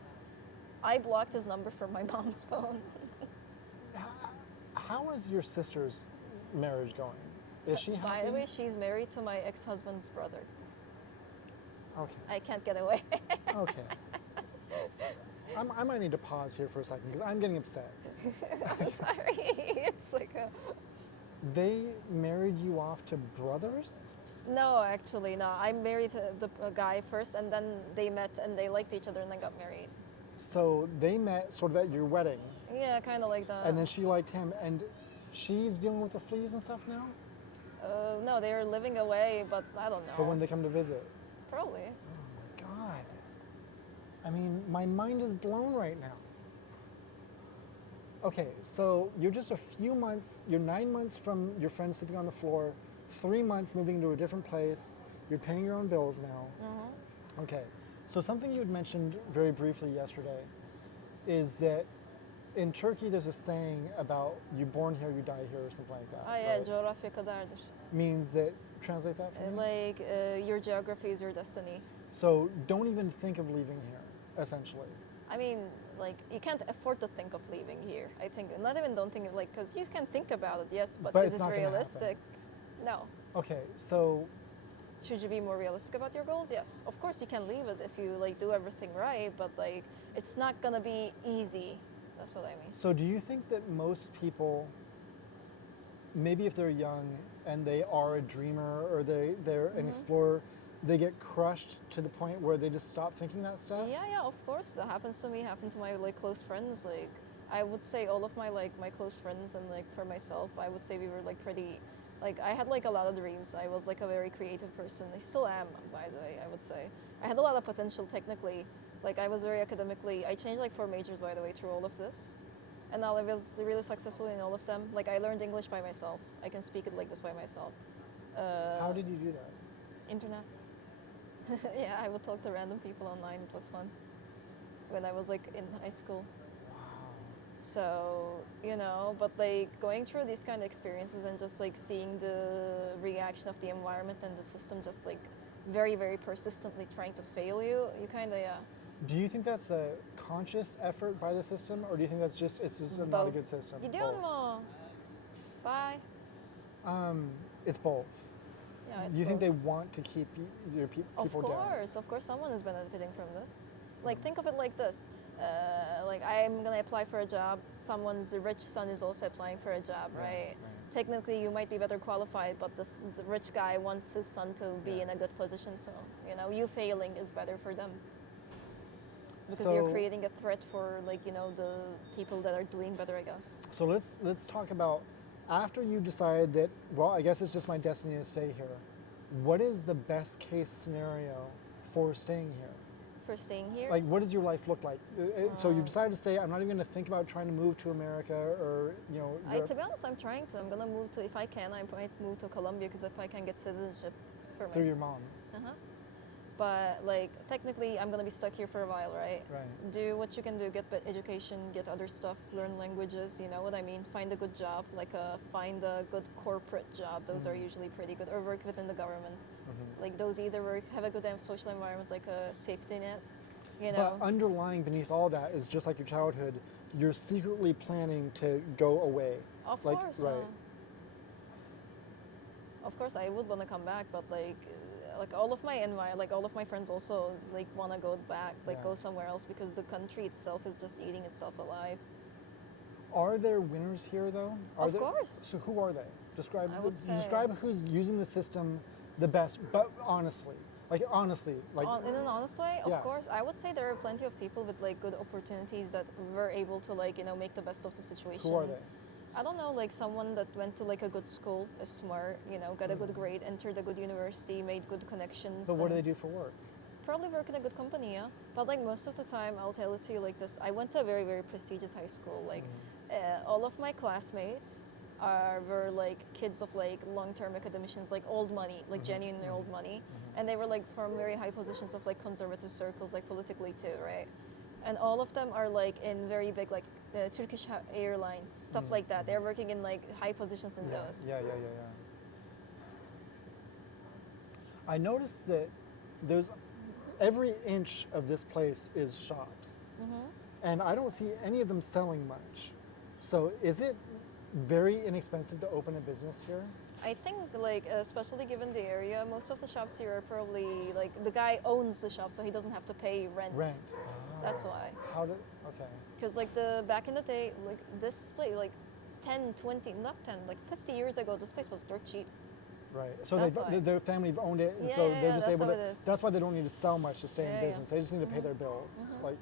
I blocked his number from my mom's phone. How is your sister's marriage going? Is she happy? By the way, she's married to my ex-husband's brother. Okay. I can't get away. Okay. I might need to pause here for a second because I'm getting upset. I'm sorry. It's like They married you off to brothers? no, actually, no. I married a guy first, and then they met and they liked each other and then got married. So they met sort of at your wedding, Yeah, kind of like that. and then she liked him, and she's dealing with the fleas and stuff now? No, they are living away, but I don't know. But when they come to visit? Probably. Oh my God. I mean, my mind is blown right now. Okay, so you're just a few months, you're 9 months from your friend sleeping on the floor, 3 months moving to a different place, you're paying your own bills now. Mm-hmm. Okay, so something you had mentioned very briefly yesterday is that in Turkey there's a saying about you born here, you die here, or something like that. Ah, yeah, right? coğrafya kaderdir. Means that, translate that for me? Like, your geography is your destiny. So don't even think of leaving here, essentially. I mean, like, you can't afford to think of leaving here. I think, not even don't think of, like, because you can think about it, yes, but It's is it not gonna happen. realistic? No. Okay, so Should you be more realistic about your goals? Yes. Of course, you can leave it if you, like, do everything right, but, like, it's not gonna be easy. That's what I mean. So do you think that most people, maybe if they're young and they are a dreamer or they're an explorer, they get crushed to the point where they just stop thinking that stuff? Yeah, of course. That happens to me, happened to my, like, close friends. Like, I would say all of my, like, my close friends and, like, for myself, I would say we were, like, pretty, like, I had, like, a lot of dreams. I was, like, a very creative person. I still am, by the way, I would say. I had a lot of potential technically. Like, I was very academically, I changed, like, 4 majors, by the way, through all of this. And now I was really successful in all of them. Like, I learned English by myself. I can speak it like this by myself. How did you do that? Internet. Yeah, I would talk to random people online. It was fun. When I was, like, in high school. Wow. So, you know, but, like, going through these kind of experiences and just, like, seeing the reaction of the environment and the system just, like, very, very persistently trying to fail you, you kind of, yeah. Do you think that's a conscious effort by the system, or do you think that's just it's just not a Both. good system? Gidiyor mu? Bye. It's both. Yeah, it's Do you think they both. want to keep your people down? Of course, someone is benefiting from this. Like, think of it like this. Like, I'm gonna apply for a job. Someone's rich son is also applying for a job, right? Technically, you might be better qualified, but the rich guy wants his son to be in a good position. So, you know, you failing is better for them. Because you're creating a threat for, like, you know, the people that are doing better, I guess. So let's talk about, after you decide that, well, I guess it's just my destiny to stay here. What is the best case scenario for staying here? For staying here? Like, what does your life look like? So you decided to stay. I'm not even going to think about trying to move to America or, you know. To be honest, I'm trying to. I'm gonna move to, if I can, I might move to Colombia, because if I can get citizenship for myself. Through your mom. Uh-huh. But, like, technically, I'm gonna be stuck here for a while, right? Right. Do what you can do, get education, get other stuff, learn languages, you know what I mean? Find a good job, like find a good corporate job. Those are usually pretty good. Or work within the government. Like, those either have a good social environment, like a safety net, you know? But underlying beneath all that is just like your childhood, you're secretly planning to go away. Of like, course. right. Of course, I would want to come back, but, like all of my all of my friends also, like, want to go back, like, go somewhere else, because the country itself is just eating itself alive. Are there winners here, though? Of course. So who are they? Describe. I would say- Describe who's using the system the best, but honestly, like, In an honest way, of Yeah. course, I would say there are plenty of people with, like, good opportunities that were able to, like, you know, make the best of the situation. who are they? I don't know, like, someone that went to, like, a good school, is smart, you know, got a good grade, entered a good university, made good connections. But what do then they do for work? Probably work in a good company, yeah. But, like, most of the time, I'll tell it to you like this. I went to a very, very prestigious high school. Like, all of my classmates were, like, kids of, like, long-term academicians, like, old money, like, genuine old money. And they were, like, from very high positions of, like, conservative circles, like, politically too, right? And all of them are, like, in very big, like, Turkish Airlines, stuff like that. They're working in, like, high positions in those. Yeah. I noticed that there's every inch of this place is shops, and I don't see any of them selling much. So is it very inexpensive to open a business here? I think, like, especially given the area, most of the shops here are probably, like, the guy owns the shop, so he doesn't have to pay rent. Rent. That's why. Okay. Because, like, back in the day, like, this place, like, 10, 20, not 10, like, 50 years ago, this place was dirt cheap. Right. So That's why. their family owned it, and Yeah, so yeah, they're just that's able how to. it is. That's why they don't need to sell much to stay Yeah, in yeah. business. They just need to pay their bills. Like,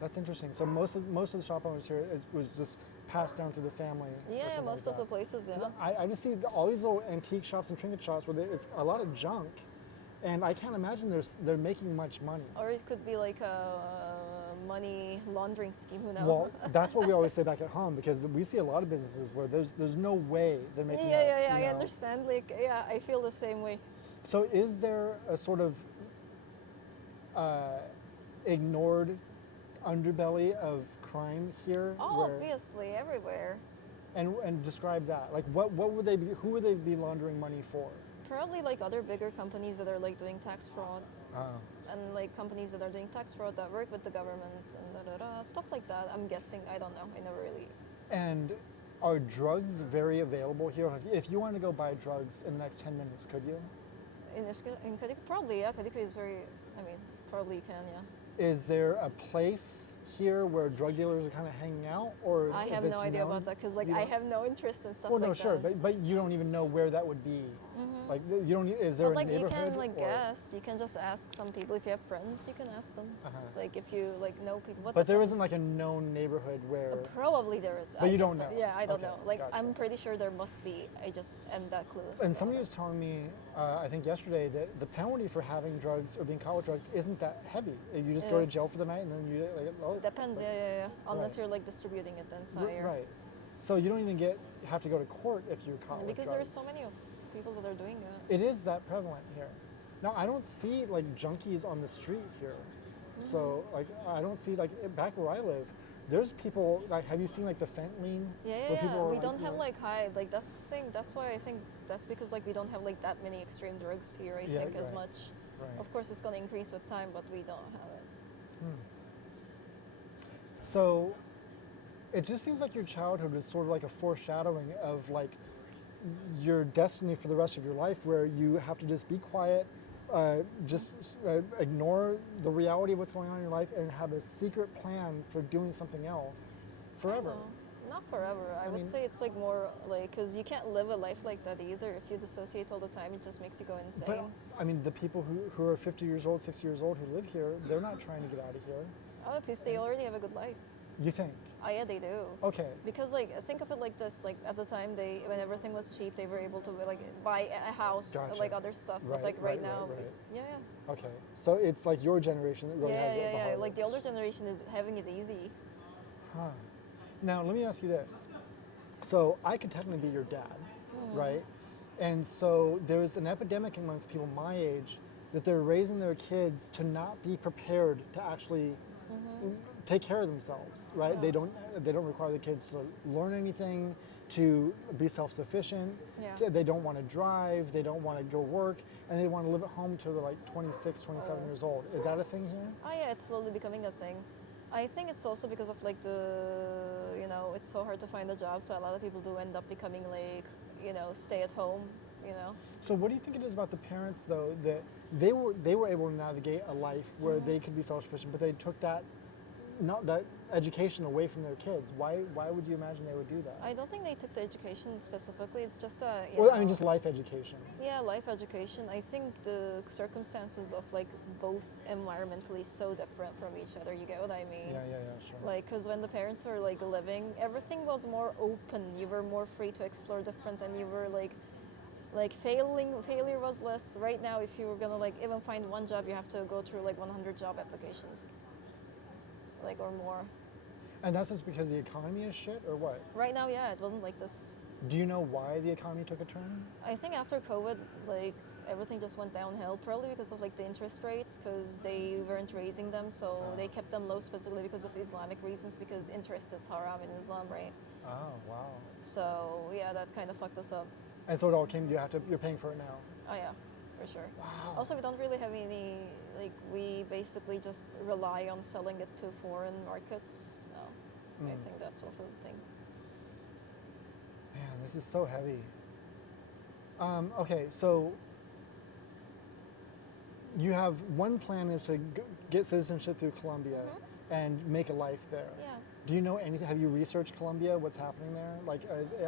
that's interesting. So most of the shop owners here was just passed down through the family. or Yeah, something most like of the that. places, yeah. I just see all these little antique shops and trinket shops where it's a lot of junk, and I can't imagine they're making much money. Or it could be like a money laundering scheme, who knows? Well, that's what we always say back at home, because we see a lot of businesses where there's no way they're making yeah, that, yeah, yeah, you I know. understand. Like, yeah, I feel the same way. So is there a sort of ignored underbelly of crime here? Oh, where- obviously, everywhere. and describe that. Like what would they be, who would they be laundering money for? Probably like other bigger companies that are like doing tax fraud, and like companies that are doing tax fraud that work with the government and stuff like that. I'm guessing. I don't know. I never really. And are drugs very available here? Like if you wanted to go buy drugs in the next 10 minutes, could you? In Kadıköy, probably, yeah. Kadıköy is very. I mean, probably you can, yeah. Is there a place here where drug dealers are kind of hanging out, or I if have it's no idea known? about that because like You I don't? have no interest in stuff Well, like no, that. sure, but you don't even know where that would be. Like you don't. Is there But a like you neighborhood? can like or- guess. You can just ask some people. If you have friends, you can ask them. Like if you like know people. But there isn't like a known neighborhood where. Probably there is. But I you just don't know. Yeah, I don't Okay, know. Like gotcha. I'm pretty sure there must be. I just am that clueless. And about somebody it. was telling me, I think yesterday, that the penalty for having drugs or being caught with drugs isn't that heavy. You just go to jail for the night and then you like. Oh, Depends. Yeah. Unless Right. you're like distributing it inside. Right. So you don't even have to go to court if you're caught with Because drugs. there's so many of people that are doing it. It is that prevalent here. Now I don't see like junkies on the street here. So like I don't see like back where I live. There's people like, have you seen like the fentanyl? Yeah, where people are, we don't you have know- like high, like that's the thing. That's why I think that's because like we don't have like that many extreme drugs here. I Yeah, think as right. much. Right. Of course, it's gonna increase with time, but we don't have it. So it just seems like your childhood is sort of like a foreshadowing of like your destiny for the rest of your life, where you have to just be quiet, just ignore the reality of what's going on in your life, and have a secret plan for doing something else forever. No, not forever. I would mean- say it's like more like because you can't live a life like that either. If you dissociate all the time, it just makes you go insane. But I mean, the people who are 50 years old, 60 years old who live here, they're not trying to get out of here. Oh, because they already have a good life. You think? Oh yeah, they do. Okay. Because like think of it like this: like at the time, when everything was cheap, they were able to like buy a house, Gotcha. like other stuff. Right, but like right, right, now, right, right. yeah. Okay. So it's like your generation that really has it the hardest. Like the older generation is having it easy. Huh. Now, let me ask you this. So I could technically be your dad, right? And so there's an epidemic amongst people my age that they're raising their kids to not be prepared to actually take care of themselves, right? They don't require the kids to learn anything, to be self-sufficient. Yeah. They don't want to drive, they don't want to go work, and they want to live at home till they're like 26, 27 years old. Is that a thing here? Oh yeah, it's slowly becoming a thing. I think it's also because of like it's so hard to find a job, so a lot of people do end up becoming like, stay at home, So what do you think it is about the parents though that they were able to navigate a life where they could be self-sufficient, but they took that education away from their kids? Why would you imagine they would do that? I don't think they took the education specifically. It's just Just life education. Yeah, life education. I think the circumstances of like both environmentally so different from each other. You get what I mean? Yeah, sure. Like, because when the parents were like living, everything was more open. You were more free to explore different, and you were like failure was less. Right now, if you were gonna like even find one job, you have to go through like 100 job applications, like or more. And that's just because the economy is shit, or what? Right now, yeah, it wasn't like this. Do you know why the economy took a turn? I think after COVID, like everything just went downhill, probably because of like the interest rates, because they weren't raising them, so they kept them low specifically because of Islamic reasons, because interest is haram in Islam, right? Oh, wow. So yeah, that kind of fucked us up. And so it all came, you're paying for it now. Oh yeah, for sure. Wow. Also, we don't really have any, like we basically just rely on selling it to foreign markets. So I think that's also the thing. Man, this is so heavy. Okay, so you have one plan is to get citizenship through Colombia and make a life there. Yeah. Do you know anything? Have you researched Colombia? What's happening there? Like,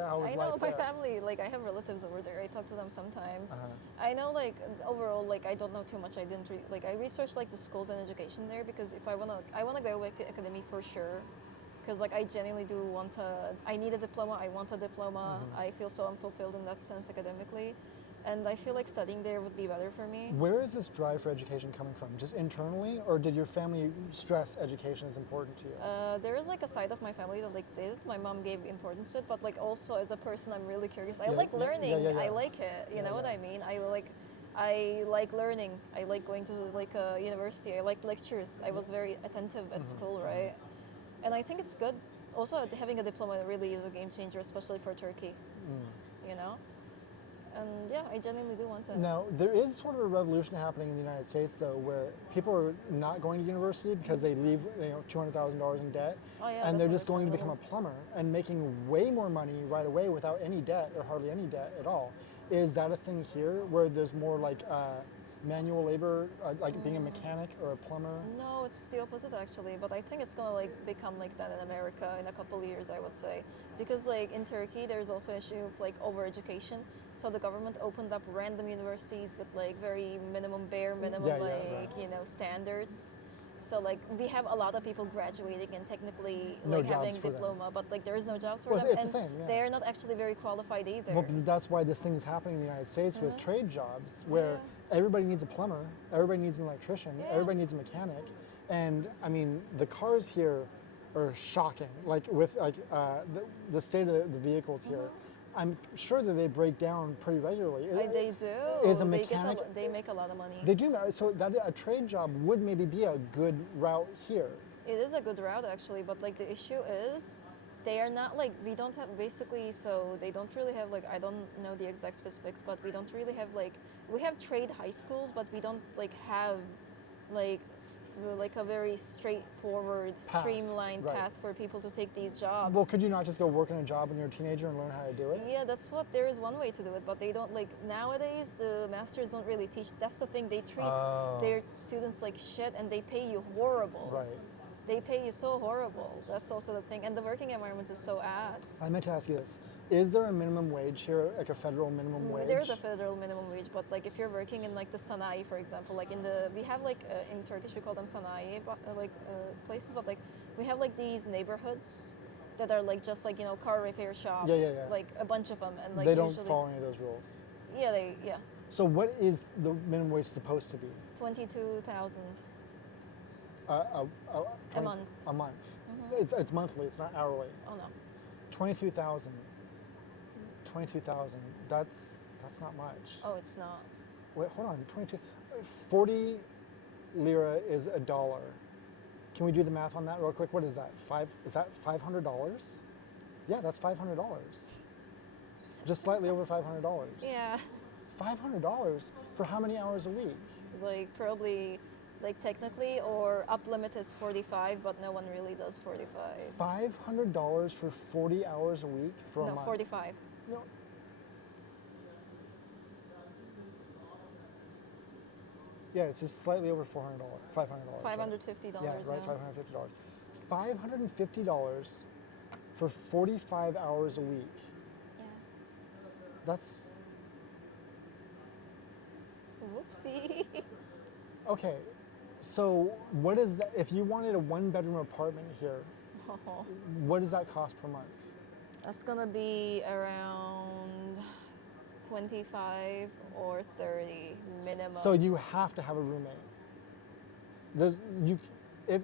how is I know life my there? family, like I have relatives over there. I talk to them sometimes. Uh-huh. I know like overall, like I don't know too much. I didn't like I researched like the schools and education there, because if I wanna go back to academy for sure. because like I genuinely do want I need a diploma, I want a diploma. I feel so unfulfilled in that sense academically, and I feel like studying there would be better for me. Where is this drive for education coming from? Just internally, or did your family stress education is important to you? There is like a side of my family that like did. My mom gave importance to it, but like also as a person, I'm really curious. I Yeah, like yeah, learning. yeah. I like it. You Yeah, know what yeah. I mean? I like learning. I like going to like a university. I like lectures. I was very attentive at school, right? And I think it's good. Also, having a diploma really is a game changer, especially for Turkey. You know. And yeah, I genuinely do want it. Now, there is sort of a revolution happening in the United States, though, where people are not going to university because they leave, $200,000 in debt, Oh yeah, and that's they're just going to become a understandable. plumber and making way more money right away without any debt or hardly any debt at all. Is that a thing here, where there's more like manual labor, like being a mechanic or a plumber? No, it's the opposite actually. But I think it's gonna like become like that in America in a couple of years, I would say, because like in Turkey, there's also an issue of like overeducation. So the government opened up random universities with like very bare minimum Yeah, like right. standards. So like we have a lot of people graduating and technically No like jobs having for them. diploma, but like there is no jobs for Well, them, it's the and same, yeah. they're not actually very qualified either. Well, that's why this thing is happening in the United States with trade jobs, where Yeah. everybody needs a plumber, everybody needs an electrician, Yeah. everybody needs a mechanic, and I mean the cars here are shocking. Like with the state of the vehicles here, I'm sure that they break down pretty regularly. They do. Is a They get mechanic? they make a lot of money. They do, so that a trade job would maybe be a good route here. It is a good route actually, but like the issue is they are not like we don't have basically so they don't really have like I don't know the exact specifics, but we don't really have like we have trade high schools, but we don't like have like like a very straightforward, streamlined right. path for people to take these jobs. Well, could you not just go work in a job when you're a teenager and learn how to do it? Yeah, that's what there is one way to do it, but they don't like nowadays the masters don't really teach. That's the thing, they treat their students like shit and they pay you horrible. Right. They pay you so horrible. That's also the thing. And the working environment is so ass. I meant to ask you this. Is there a minimum wage here, like a federal minimum wage? There's a federal minimum wage, but like if you're working in like the sanayi, for example, like we have like in Turkish we call them sanayi, places, but like we have like these neighborhoods that are like just like car repair shops, Yeah. like a bunch of them, and like they don't usually, follow any of those rules. Yeah. So what is the minimum wage supposed to be? 22,000 A a month. A month. It's monthly. It's not hourly. Oh no. 22,000. 22,000. That's not much. Oh, it's not. Wait, hold on. 40 lira is $1. Can we do the math on that real quick? What is that? Is that $500? Yeah, that's $500. Just slightly over $500. Yeah. $500 for how many hours a week? Like probably like technically or up limit is 45, but no one really does 45. $500 for 40 hours a week for a No, month? 45. No. Yeah, it's just slightly over $400, $500. $550. Yeah, right, $550. $550 for 45 hours a week. Yeah. That's, Whoopsie. okay. So what is that, if you wanted a 1-bedroom apartment here, what does that cost per month? That's gonna be around 25 or 30 minimum. So you have to have a roommate. If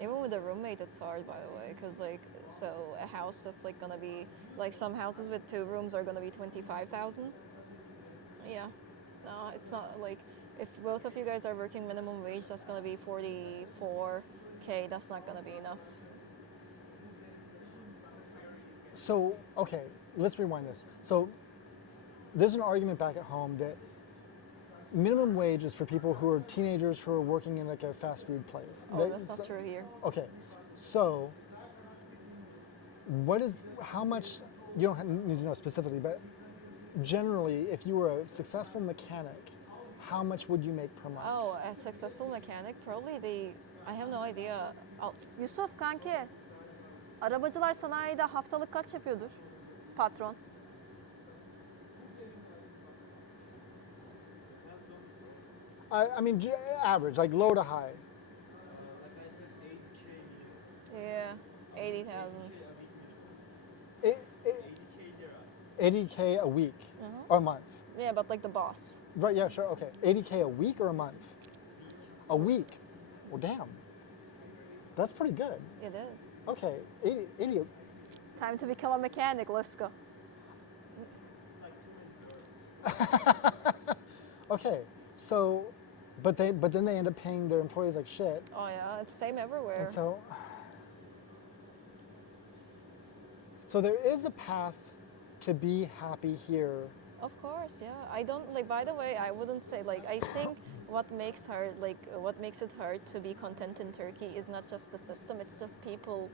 Even with a roommate, it's hard, by the way, because like so a house that's like gonna be like some houses with 2 rooms are gonna be 25,000. Yeah, no, it's not like if both of you guys are working minimum wage, that's gonna be 44K. That's not gonna be enough. So, okay, let's rewind this. So there's an argument back at home that minimum wage is for people who are teenagers who are working in like a fast food place. Oh, that's not true here. Okay, so how much, you don't need to know specifically, but generally, if you were a successful mechanic, how much would you make per month? Oh, a successful mechanic, probably I have no idea. Yusuf kanki, arabacılar sanayide haftalık kaç yapıyordur patron? I mean, average, like low to high. Like I said, 8K. 80,000. It, it, 80K a week Uh-huh. or a month. Yeah, but like the boss. Right, yeah, sure, okay. 80K a week or a month? A week. Well, damn. That's pretty good. It is. Okay, 80 Time to become a mechanic. Let's go. okay, so, but then they end up paying their employees like shit. Oh yeah, it's same everywhere. And so there is a path to be happy here. Of course, yeah. I don't like. By the way, I wouldn't say like. I think what makes it hard to be content in Turkey is not just the system. It's just people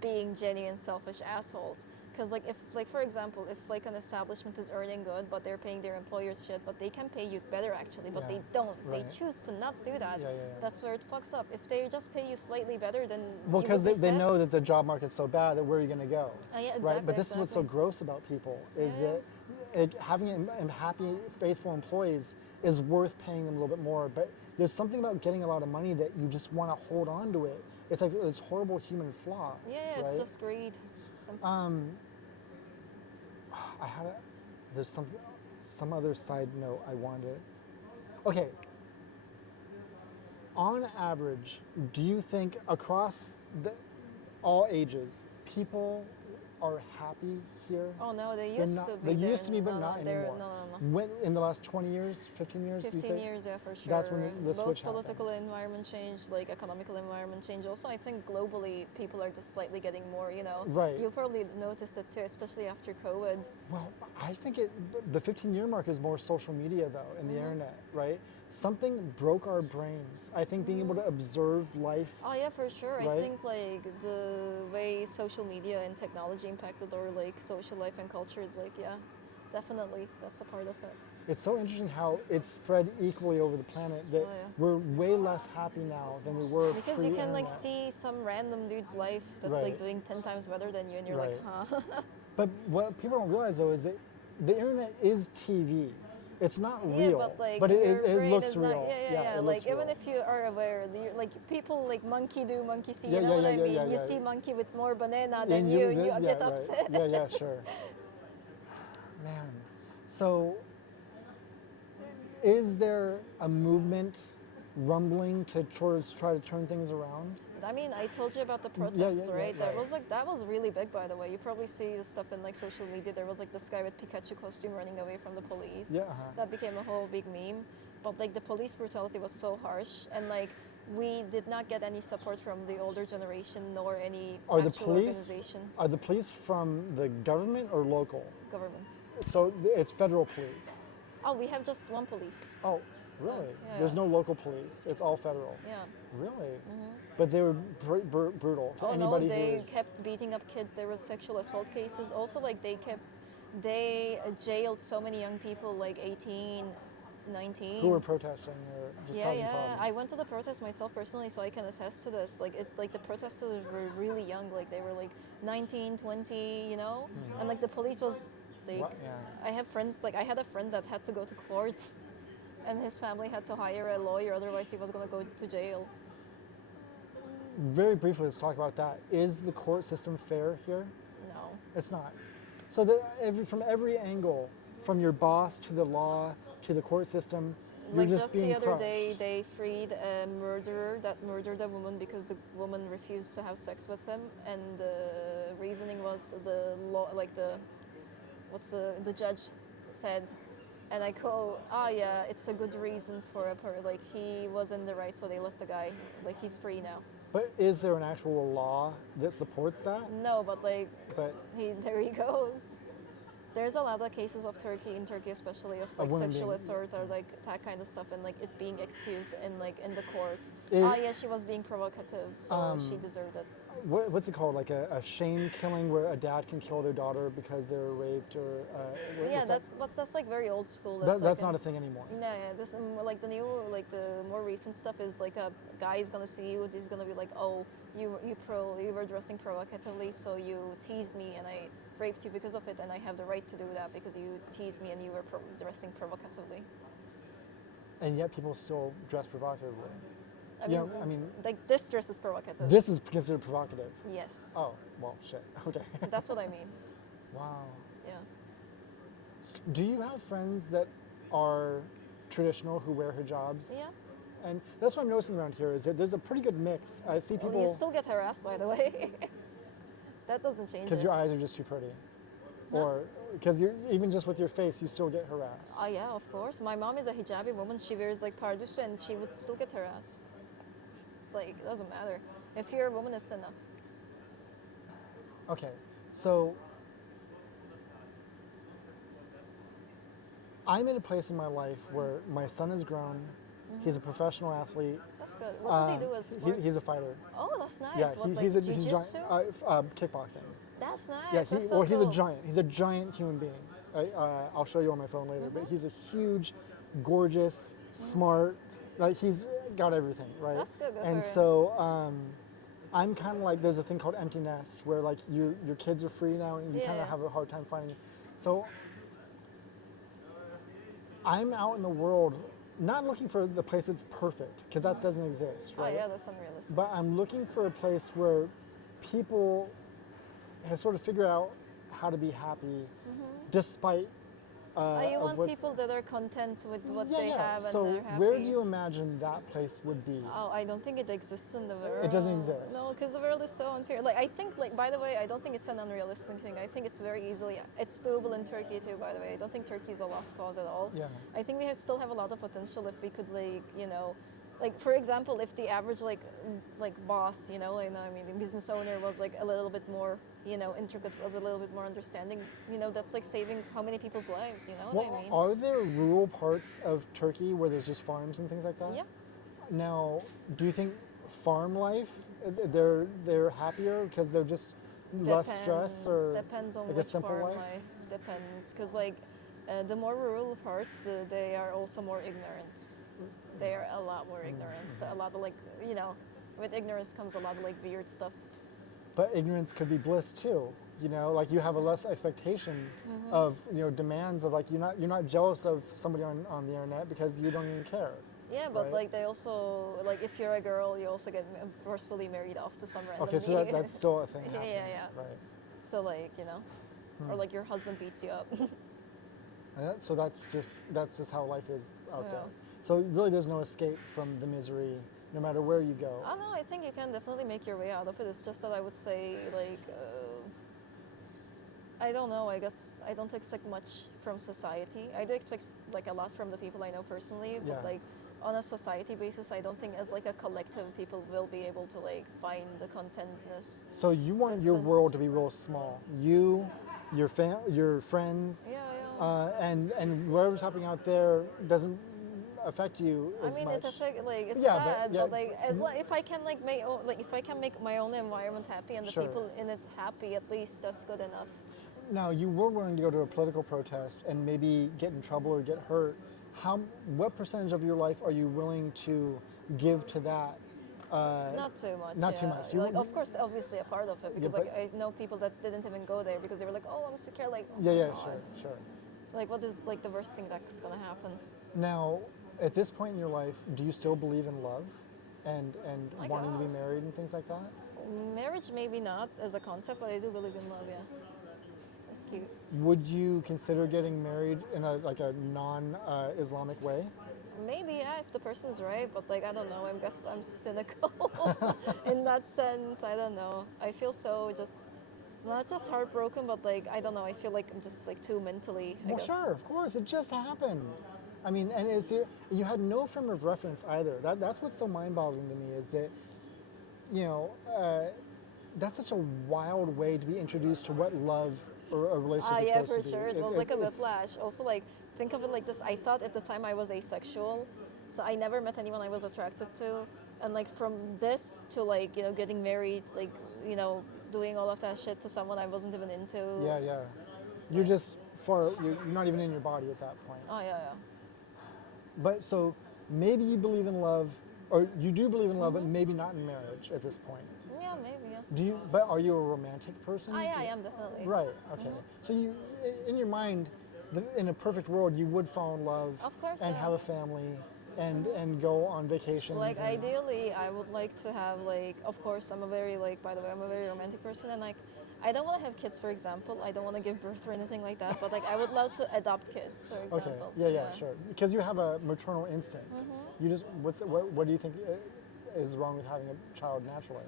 being genuine selfish assholes. Because like if like for example, if like an establishment is earning good but they're paying their employers shit, but they can pay you better actually, but Yeah, they don't. right. They choose to not do that. Yeah. That's where it fucks up. If they just pay you slightly better, then Well, you because would be they know set. that the job market's so bad that where are you going to go? Yeah, exactly. Right? But this is what's so gross about people is Yeah, that having happy, faithful employees is worth paying them a little bit more. But there's something about getting a lot of money that you just want to hold on to it. It's like this horrible human flaw. Yeah, right? it's just greed. There's some other side note I wanted. Okay. On average, do you think across all ages, people are happy here? Oh no, they They're used not- to be. They used to be, but no, not they're- anymore. No. When, in the last 20 years, 15 years? you 15 say? years, yeah, for sure. That's when the Both switch happened. political environment changed, like economical environment changed. Also, I think globally, people are just slightly getting more, Right. You probably noticed it too, especially after COVID. Well, I think the 15-year mark is more social media, though, and the internet, right? Something broke our brains. I think being able to observe life. Oh yeah, for sure. I Right? think like the way social media and technology impacted our like social life and culture is like, yeah, definitely, that's a part of it. It's so interesting how it's spread equally over the planet that Oh, yeah. we're way less happy now than we were Because you can like pre-internet. see some random dude's life that's Right. like doing 10 times better than you, and you're Right. like, huh? But what people don't realize though is that the internet is TV. It's not Yeah, real, but like but your it brain looks is real. not. Yeah. It Like looks even real. if you are aware, like people like monkey do, monkey see. Yeah, You know what yeah, I yeah, mean? yeah, You yeah. see monkey with more banana And than you yeah, get right. upset. Yeah, sure. Man, so is there a movement rumbling to try to turn things around? I mean, I told you about the Yeah, protests, yeah, right? right. That was really big, by the way. You probably see the stuff in like social media. There was like this guy with Pikachu costume running away from the police. Yeah, That became a whole big meme. But like the police brutality was so harsh, and like we did not get any support from the older generation nor any Are the actual police organization, are the police from the government or local? government. So it's federal police. Oh, we have just one police. Oh, really? Yeah, There's yeah. no local police. It's all federal. Yeah. Really? But they were brutal to Oh no, anybody who they was. kept beating up kids. There was sexual assault cases. Also, like they jailed so many young people, like 18, 19. Who were protesting or just Yeah, causing yeah. problems? I went to the protest myself personally, so I can attest to this. Like the protesters were really young. Like they were like 19, 20, and like the police was like. What? Yeah. I have friends. Like I had a friend that had to go to court, and his family had to hire a lawyer, otherwise he was gonna go to jail. Very briefly, let's talk about that. Is the court system fair here? No. It's not. So from every angle, from your boss to the law to the court system, you're Like just being the other crushed. day, they freed a murderer that murdered a woman because the woman refused to have sex with him, and the reasoning was the law, like the judge said, and I quote, yeah, it's a good reason for like he was in the right, so they let the guy, like he's free now. But is there an actual law that supports that? No, but like But there he goes. There's a lot of cases of in Turkey especially, of like women sexual being- assault or like that kind of stuff, and like it being excused in the court. Is- Yeah, she was being provocative, so she deserved it. what's it called? Like a shame killing where a dad can kill their daughter because they were raped or Yeah, what's that's like very old school. that's not a thing anymore. No, yeah, this like the more recent stuff is like a guy is gonna see you. He's gonna be like, oh, you were dressing provocatively, so you teased me and I raped you because of it, and I have the right to do that because you teased me and you were dressing provocatively. And yet people still dress provocatively. I Yeah, mean, I mean, like this dress is provocative. this is considered provocative. Yes. Oh, well, shit. Okay. That's what I mean. Wow. Yeah. Do you have friends that are traditional who wear hijabs? Yeah. And that's what I'm noticing around here is that there's a pretty good mix. I see Well, people you still get harassed, by the way. That doesn't change because it. your eyes are just too pretty, No. or because you're even just with your face, you still get harassed. Oh yeah, of course. My mom is a hijabi woman. She wears like pardus and she would still get harassed. Like, it doesn't matter. If you're a woman, it's enough. Okay, so I'm in a place in my life where my son is grown. He's a professional athlete. That's good. What does he do as sports? He's a fighter. Oh, that's nice. Yeah, What, he's like a giant, jiu-jitsu? kickboxing. That's nice. Yeah, That's so he's cool. a giant. He's a giant human being. I'll show you on my phone later. But he's a huge, gorgeous, smart. Like he's got everything, right? That's good. Good And for him. so I'm kind of like there's a thing called empty nest where like your kids are free now and you kind Yeah. of have a hard time finding. So I'm out in the world, not looking for the place that's perfect because that doesn't exist, Oh right? yeah, that's unrealistic. But I'm looking for a place where people have sort of figured out how to be happy despite. You of want what's- people that are content with what yeah, they yeah. have and So they're happy. where do you imagine that place would be? Oh, I don't think it exists in the world. It doesn't exist. No, because the world is so unfair. Like, I think, like, by the way, I don't think it's an unrealistic thing. I think it's very easily, it's doable in Turkey too, by the way. I don't think Turkey is a lost cause at all. Yeah. I think we still have a lot of potential if we could, like, you know, like, for example, if the average, like boss, you know, like, I mean, the business owner was, like, a little bit more, you know, intricate, was a little bit more understanding, you know, that's, like, saving how many people's lives, you know what Well, I mean? are there rural parts of Turkey where there's just farms and things like that? Yeah. Now, do you think farm life, they're happier because they're just less stress, or depends on like a which simple farm life? life. Depends, because like the more rural parts, they are also more ignorant. They are a lot more ignorant. So a lot of like, you know, with ignorance comes a lot of like weird stuff. But ignorance could be bliss too. You know, like you have a less expectation of demands of like you're not jealous of somebody on the internet because you don't even care. Yeah, but Right. like they also like if you're a girl, you also get forcefully married off to some random. Okay, so that's still a thing. Yeah, happening, yeah. Right. So like or like your husband beats you up. So that's just how life is out Yeah. there. So really, there's no escape from the misery, no matter where you go. Oh no, I think you can definitely make your way out of it. It's just that I would say like I don't know. I guess I don't expect much from society. I do expect like a lot from the people I know personally, but Yeah. like on a society basis, I don't think as like a collective people will be able to like find the contentness. So you want That's your a- world to be real small. You, your friends, Yeah, yeah. and whatever's happening out there doesn't affect you I as mean, much. it affect like it's Yeah, but- sad, yeah. but like as if I can like make if I can make my own environment happy and the Sure. people in it happy, at least that's good enough. Now, you were willing to go to a political protest and maybe get in trouble or get hurt. What percentage of your life are you willing to give to that? Not too much. Not too yeah. much. You Like, wouldn't- of course, obviously a part of it because but- like I know people that didn't even go there because they were like, oh, I'm scared. Like, oh Yeah, my yeah, God. sure. Like, what is like the worst thing that's gonna happen? Now, at this point in your life, do you still believe in love and I wanting to be guess. married and things like that? Marriage, maybe not as a concept, but I do believe in love. Yeah, that's cute. Would you consider getting married in a non-Islamic way? Maybe, yeah, if the person is right, but like I don't know. I guess I'm cynical in that sense. I don't know. I feel so just not just heartbroken, but like I don't know. I feel like I'm just like too mentally. I Well, guess. sure, of course, it just happened. I mean, and you had no frame of reference either. That's what's so mind-boggling to me is that, that's such a wild way to be introduced to what love or a relationship is Yeah, supposed for to be. sure. It was like a it's- whiplash. Also, like, think of it like this. I thought at the time I was asexual, so I never met anyone I was attracted to. And like from this to like, getting married, like, doing all of that shit to someone I wasn't even into. Yeah. You're just you're not even in your body at that point. Oh, yeah. But so maybe you believe in love, or you do believe in love, but maybe not in marriage at this point. Yeah, maybe, yeah. But are you a romantic person? Yeah, I am definitely. Right. Okay. So you, in your mind, in a perfect world, you would fall in love Of course, and yeah. have a family and go on vacations. Like and- ideally, I would like to have like, of course, I'm a very like, by the way, I'm a very romantic person, and like, I don't want to have kids, for example. I don't want to give birth or anything like that. But like, I would love to adopt kids, for Okay. example. Yeah, sure. Because you have a maternal instinct. You just what do you think is wrong with having a child naturally?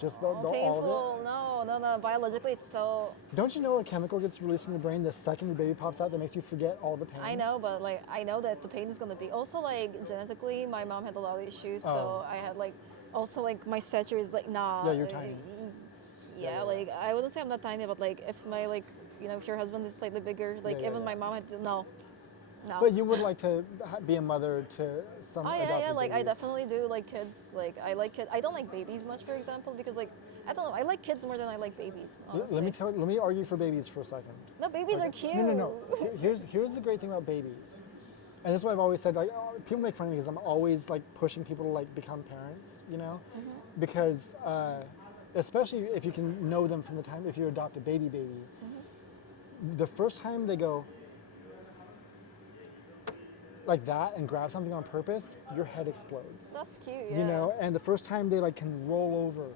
Just the all Painful. of No. Biologically, it's so. it? Don't you know a chemical gets released in your brain the second your baby pops out that makes you forget all the pain? I know, but like, I know that the pain is gonna be. Also, like genetically, my mom had a lot of issues, so I had like, also like my stature is like nah. Yeah, you're tiny. Yeah, like I wouldn't say I'm not tiny, but like if my like, if your husband is slightly bigger, like even my mom had to no. But you would like to be a mother to some Oh adopted yeah, like I babies. definitely do like kids. Like I like kids. I don't like babies much, for example, because like I don't know. I like kids more than I like babies. Honestly. Let me argue for babies for a second. No, babies are Okay. cute. No. Here's the great thing about babies, and this is what I've always said. Like people make fun of me because I'm always like pushing people to like become parents. Because especially if you can know them from the time if you adopt a baby, the first time they go like that and grab something on purpose, your head explodes. That's cute. Yeah. And the first time they like can roll over,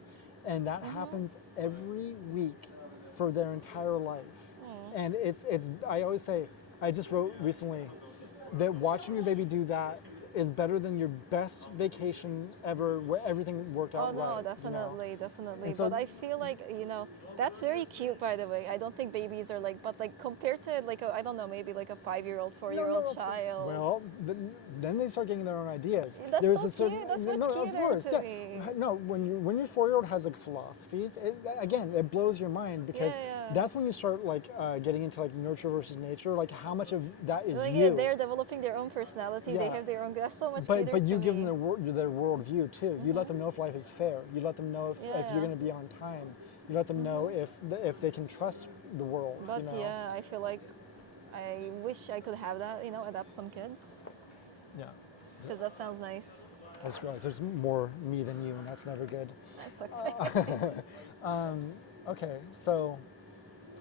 and that happens every week for their entire life. And it's I always say, I just wrote recently that watching your baby do that is better than your best vacation ever where everything worked out Oh no, right. definitely. And so- But I feel like that's very cute, by the way. I don't think babies are like, but like compared to like I don't know, maybe like a 5-year-old, 4-year-old No. child. Well, then they start getting their own ideas. That's There's so a certain, cute. That's no, much of cuter course, to yeah. me. No, when your 4-year-old has like philosophies, again, it blows your mind because Yeah. that's when you start like getting into like nurture versus nature. Like how much of that is Like, you. they're developing their own personality. They Yeah. have their own. That's so much But cuter you to give me. them their worldview too. You let them know if life is fair. You let them know if Yeah. you're going to be on time. You let them know if they can trust the world. But yeah, I feel like I wish I could have that. Adopt some kids Yeah. because that sounds nice. I just realized there's more me than you, and that's never good. That's okay. Okay, so,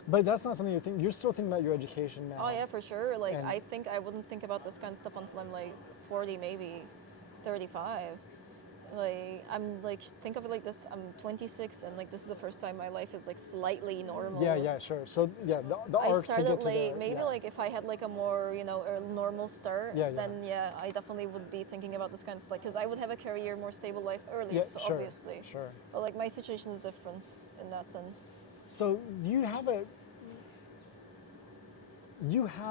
but that's not something you're still thinking about your education now. Oh yeah, for sure. Like And- I think I wouldn't think about this kind of stuff until I'm like 40, maybe 35. Like I'm like think of it like this. I'm 26, and like this is the first time my life is like slightly normal. Yeah, sure. So yeah, the I arc to started get to late. there. Maybe yeah. like if I had like a more a normal start, Yeah. then yeah, I definitely would be thinking about this kind of stuff because I would have a career, more stable life earlier. Yeah, so sure, obviously, sure. but like my situation is different in that sense. So you have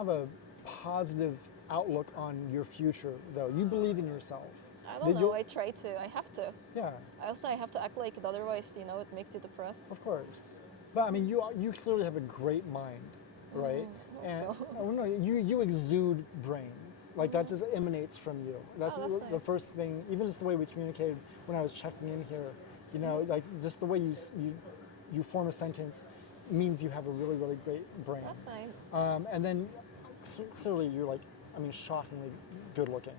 a positive outlook on your future, though. You believe in yourself. I don't know. I try to. I have to. Yeah, I also have to act like it. Otherwise, it makes you depressed. of course. But I mean, you clearly have a great mind, right? And so. oh, no, you exude brains. Like that just emanates from you. That's, that's the nice. first thing. Even just the way we communicated when I was checking in here. Like just the way you form a sentence means you have a really, really great brain. That's nice. And then clearly you're like, shockingly good looking.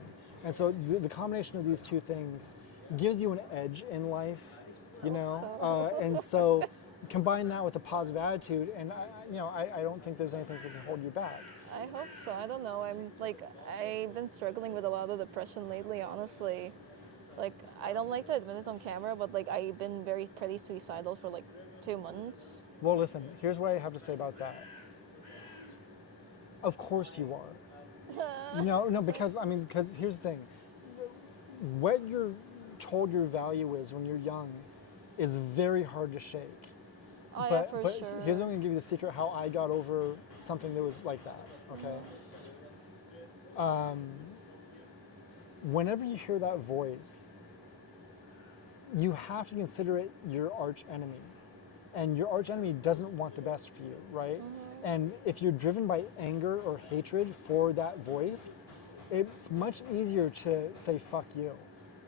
And so the combination of these two things gives you an edge in life, so. And so combine that with a positive attitude, and I don't think there's anything that can hold you back. I hope so. I don't know. I've been struggling with a lot of depression lately, honestly. Like, I don't like to admit it on camera, but like I've been pretty suicidal for like 2 months. Well, listen, here's what I have to say about that. Of course you are. No, because here's the thing. What you're told your value is when you're young is very hard to shake. Oh yeah, but for sure. Here's I'm going to give you the secret how I got over something that was like that, okay? Whenever you hear that voice, you have to consider it your arch enemy. And your arch enemy doesn't want the best for you, right? And if you're driven by anger or hatred for that voice, it's much easier to say fuck you.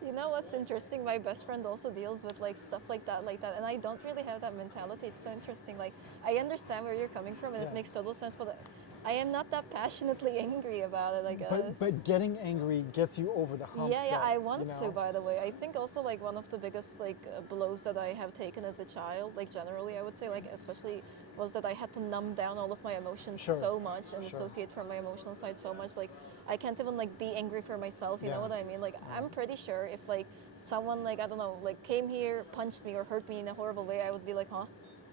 You know what's interesting? My best friend also deals with like stuff like that, and I don't really have that mentality. It's so interesting. Like I understand where you're coming from, and Yeah. it makes total sense. But I am not that passionately angry about it, I guess. But getting angry gets you over the hump. Yeah, though, I want you know? to, by the way. I think also like one of the biggest like blows that I have taken as a child, like generally I would say, like especially, was that I had to numb down all of my emotions Sure. so much and Sure. dissociate from my emotional side so much. Like I can't even like be angry for myself, you know Yeah. what I mean? Like I'm pretty sure if like someone like, I don't know, like came here, punched me or hurt me in a horrible way, I would be like, huh?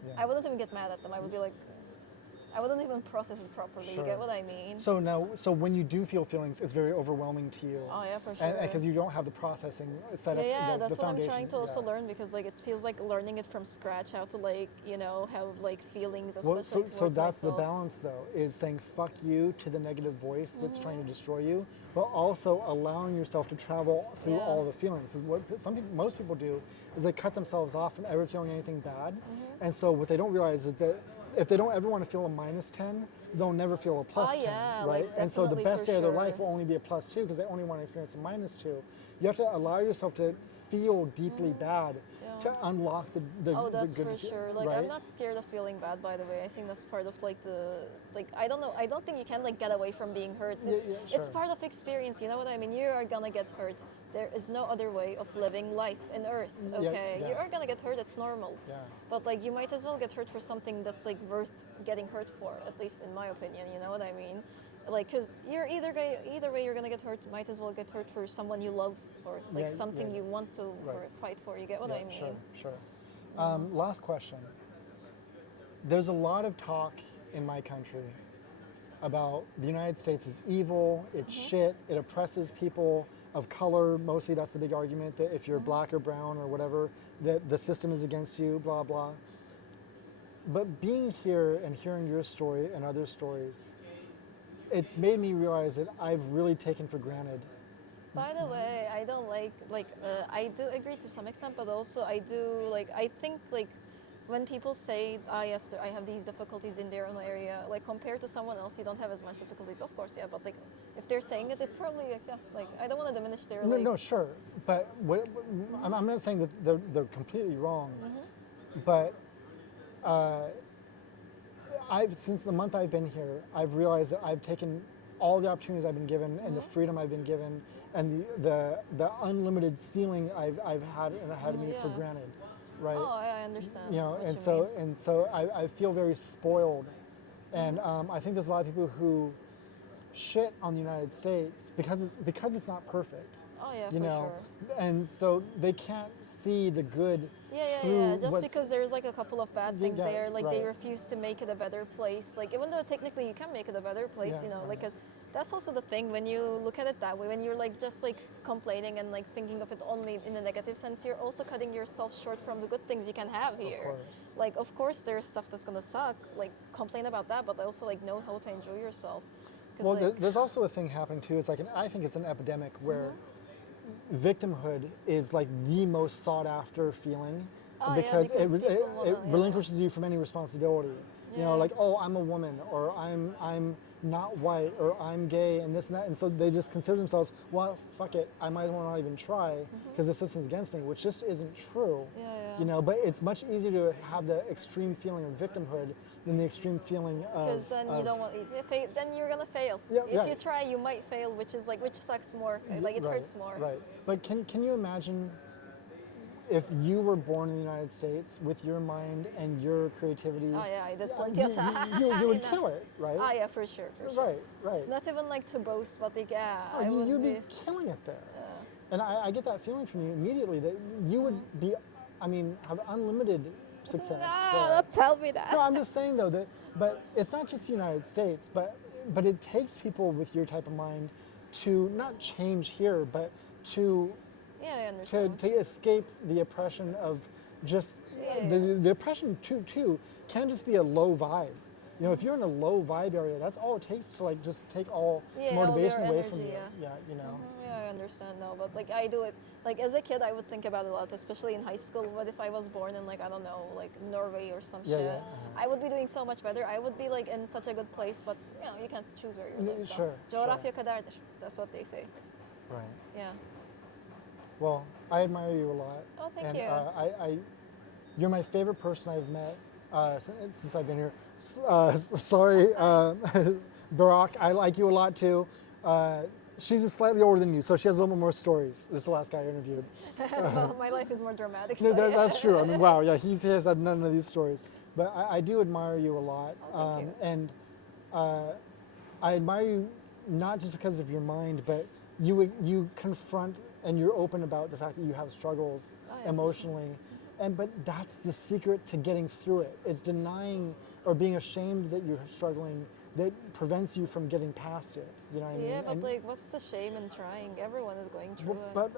Yeah. I wouldn't even get mad at them. I would be like, I wouldn't even process it properly. You Sure. get what I mean? So when you do feel feelings, it's very overwhelming to you. Oh yeah, for sure. And because you don't have the processing set up, Yeah, the that's what I'm foundation. trying to also yeah. learn, because like it feels like learning it from scratch, how to like, you know, have like feelings, Well, especially so towards that's the myself. balance, though, is saying fuck you to the negative voice that's trying Mm-hmm. to destroy you, but also allowing yourself to travel through Yeah. all the feelings. 'Cause what most people do is they cut themselves off from ever feeling anything bad, Mm-hmm. and so what they don't realize is that if they don't ever want to feel a -10, they'll never feel a plus 10, yeah, right? like, And so the definitely best for day of their sure. life will only be a +2 because they only want to experience a -2. You have to allow yourself to feel deeply bad Yeah. to unlock the Oh, that's good for fe- sure. Like right? I'm not scared of feeling bad, by the way. I think that's part of like the like I don't know. I don't think you can like get away from being hurt. Yeah, It's, yeah, it's sure. part of experience. You know what I mean? You are gonna get hurt. There is no other way of living life in Earth. Yeah, Okay, yeah. you are gonna get hurt. It's normal. Yeah. But like you might as well get hurt for something that's like worth getting hurt for. At least in my opinion. You know what I mean? Like, cause you're either way you're gonna get hurt. Might as well get hurt for someone you love, or like Yeah, something yeah. you want to or Right. fight for. You get what Yeah, I mean? Sure. Last question. There's a lot of talk in my country about the United States is evil, it's shit, it oppresses people of color. Mostly that's the big argument, that if you're black or brown or whatever, that the system is against you, blah, blah. But being here and hearing your story and other stories, it's made me realize that I've really taken for granted. By the way, I don't I do agree to some extent, but also I do I think when people say, ah yes, I have these difficulties in their own area, like compared to someone else, you don't have as much difficulties. Of course, yeah, but like if they're saying it, it's probably yeah. Like I don't want to diminish their No, no, sure. But I'm not saying that they're completely wrong, but since the month I've been here, I've realized that I've taken all the opportunities I've been given and the freedom I've been given and the unlimited ceiling I've had ahead of me for yeah. granted, right? Oh, yeah, I understand. You know, what and you so mean. and so I feel very spoiled, and I think there's a lot of people who shit on the United States because it's not perfect. Oh yeah, You for know, sure. and so they can't see the good Yeah, through Just what's- because there's like a couple of bad things Yeah, there, like they right. refuse to make it a better place. Like even though technically you can make it a better place, Yeah, you know, right. like 'cause that's also the thing when you look at it that way. When you're like just like complaining and like thinking of it only in a negative sense, you're also cutting yourself short from the good things you can have here. course. Like of course there's stuff that's gonna suck. Like complain about that, but also like know how to enjoy yourself. 'Cause, Well, like, there's also a thing happening too. It's like I think it's an epidemic where victimhood is like the most sought after feeling Oh, yeah, because because it people wanna- yeah. relinquishes you from any responsibility. You know, Yeah. like, oh, I'm a woman, or I'm not white, or I'm gay, and this and that, and so they just consider themselves, well, fuck it, I might as well not even try because the system's against me, which just isn't true. Yeah, yeah. You know, but it's much easier to have the extreme feeling of victimhood than the extreme feeling of. Because then you don't want then you're gonna fail. Yeah, if you right. try, you might fail, which sucks more. Like it Right, hurts more. Right. But can you imagine if you were born in the United States with your mind and your creativity? Oh yeah, I did plenty of that. You would know. kill it, right? Oh yeah, for sure, for sure. Right. Not even like to boast, but like yeah, Oh, I would you'd be. be killing it there. And I get that feeling from you immediately that you would be, have unlimited success. No, there. don't tell me that. No, I'm just saying though but it's not just the United States, but it takes people with your type of mind to not change here, but to Yeah, I understand. to escape the oppression of just Yeah. the oppression too can just be a low vibe. You know, if you're in a low vibe area, that's all it takes to like just take all Yeah, all motivation your away from energy, you. yeah. You know. Yeah, I understand now, but like I do it. Like as a kid, I would think about it a lot, especially in high school. What if I was born in like I don't know, like Norway or some Yeah, shit? yeah, I would be doing so much better. I would be like in such a good place, but you know, you can't choose where you live. So. Sure, Coğrafya kaderdir. That's what they say. Right. Yeah. Well, I admire you a lot. Oh, thank and, you. You're my favorite person I've met since I've been here. Sorry, Barack, I like you a lot too. She's just slightly older than you, so she has a little bit more stories. This is the last guy I interviewed. Well, my life is more dramatic. No, So that's true. I mean, wow, yeah, he has had none of these stories. But I do admire you a lot. Oh, thank you. And I admire you not just because of your mind, but you confront and you're open about the fact that you have struggles Oh, yeah. emotionally. But that's the secret to getting through it. It's denying or being ashamed that you're struggling that prevents you from getting past it. You know what I mean? Yeah, but And- like, what's the shame in trying? Everyone is going through it. but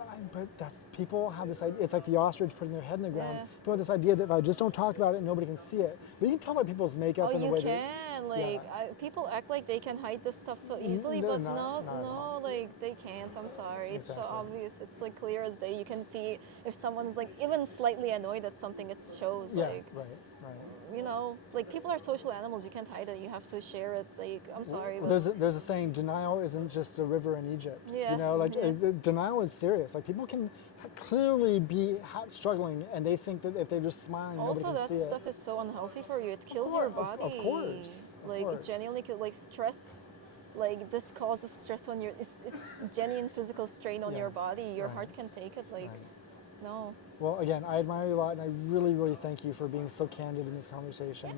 that's people have this idea. It's like the ostrich putting their head in the ground. Yeah. People have this idea that if I just don't talk about it, nobody can see it. But you can tell by people's makeup Oh, and the you way can. Like, people act like they can hide this stuff so easily, no, but not at no, all. like they can't. I'm sorry. It's so Exactly. obvious. It's like clear as day. You can see if someone's like even slightly annoyed at something. It shows. Yeah, Like, right. you know, like people are social animals. You can't hide it. You have to share it. Like, I'm sorry. Well, there's a saying: denial isn't just a river in Egypt. Yeah, You know, like yeah. denial is serious. Like people can clearly be struggling, and they think that if they're just smiling, Also, nobody that can see stuff is so unhealthy for you. It kills your body. Of course. Of Like, course. it genuinely like stress. Like, this causes stress on your. It's genuine physical strain on Yeah. your body. Your Right. heart can take it. Like, Right. no. Well, again, I admire you a lot, and I really, really thank you for being so candid in this conversation.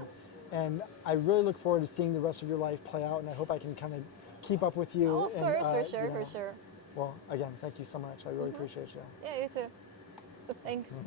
And I really look forward to seeing the rest of your life play out, and I hope I can kind of keep up with you. Oh, of and, course, for sure, you know, for sure. Well, again, thank you so much. I really appreciate you. Yeah, you too. Thanks.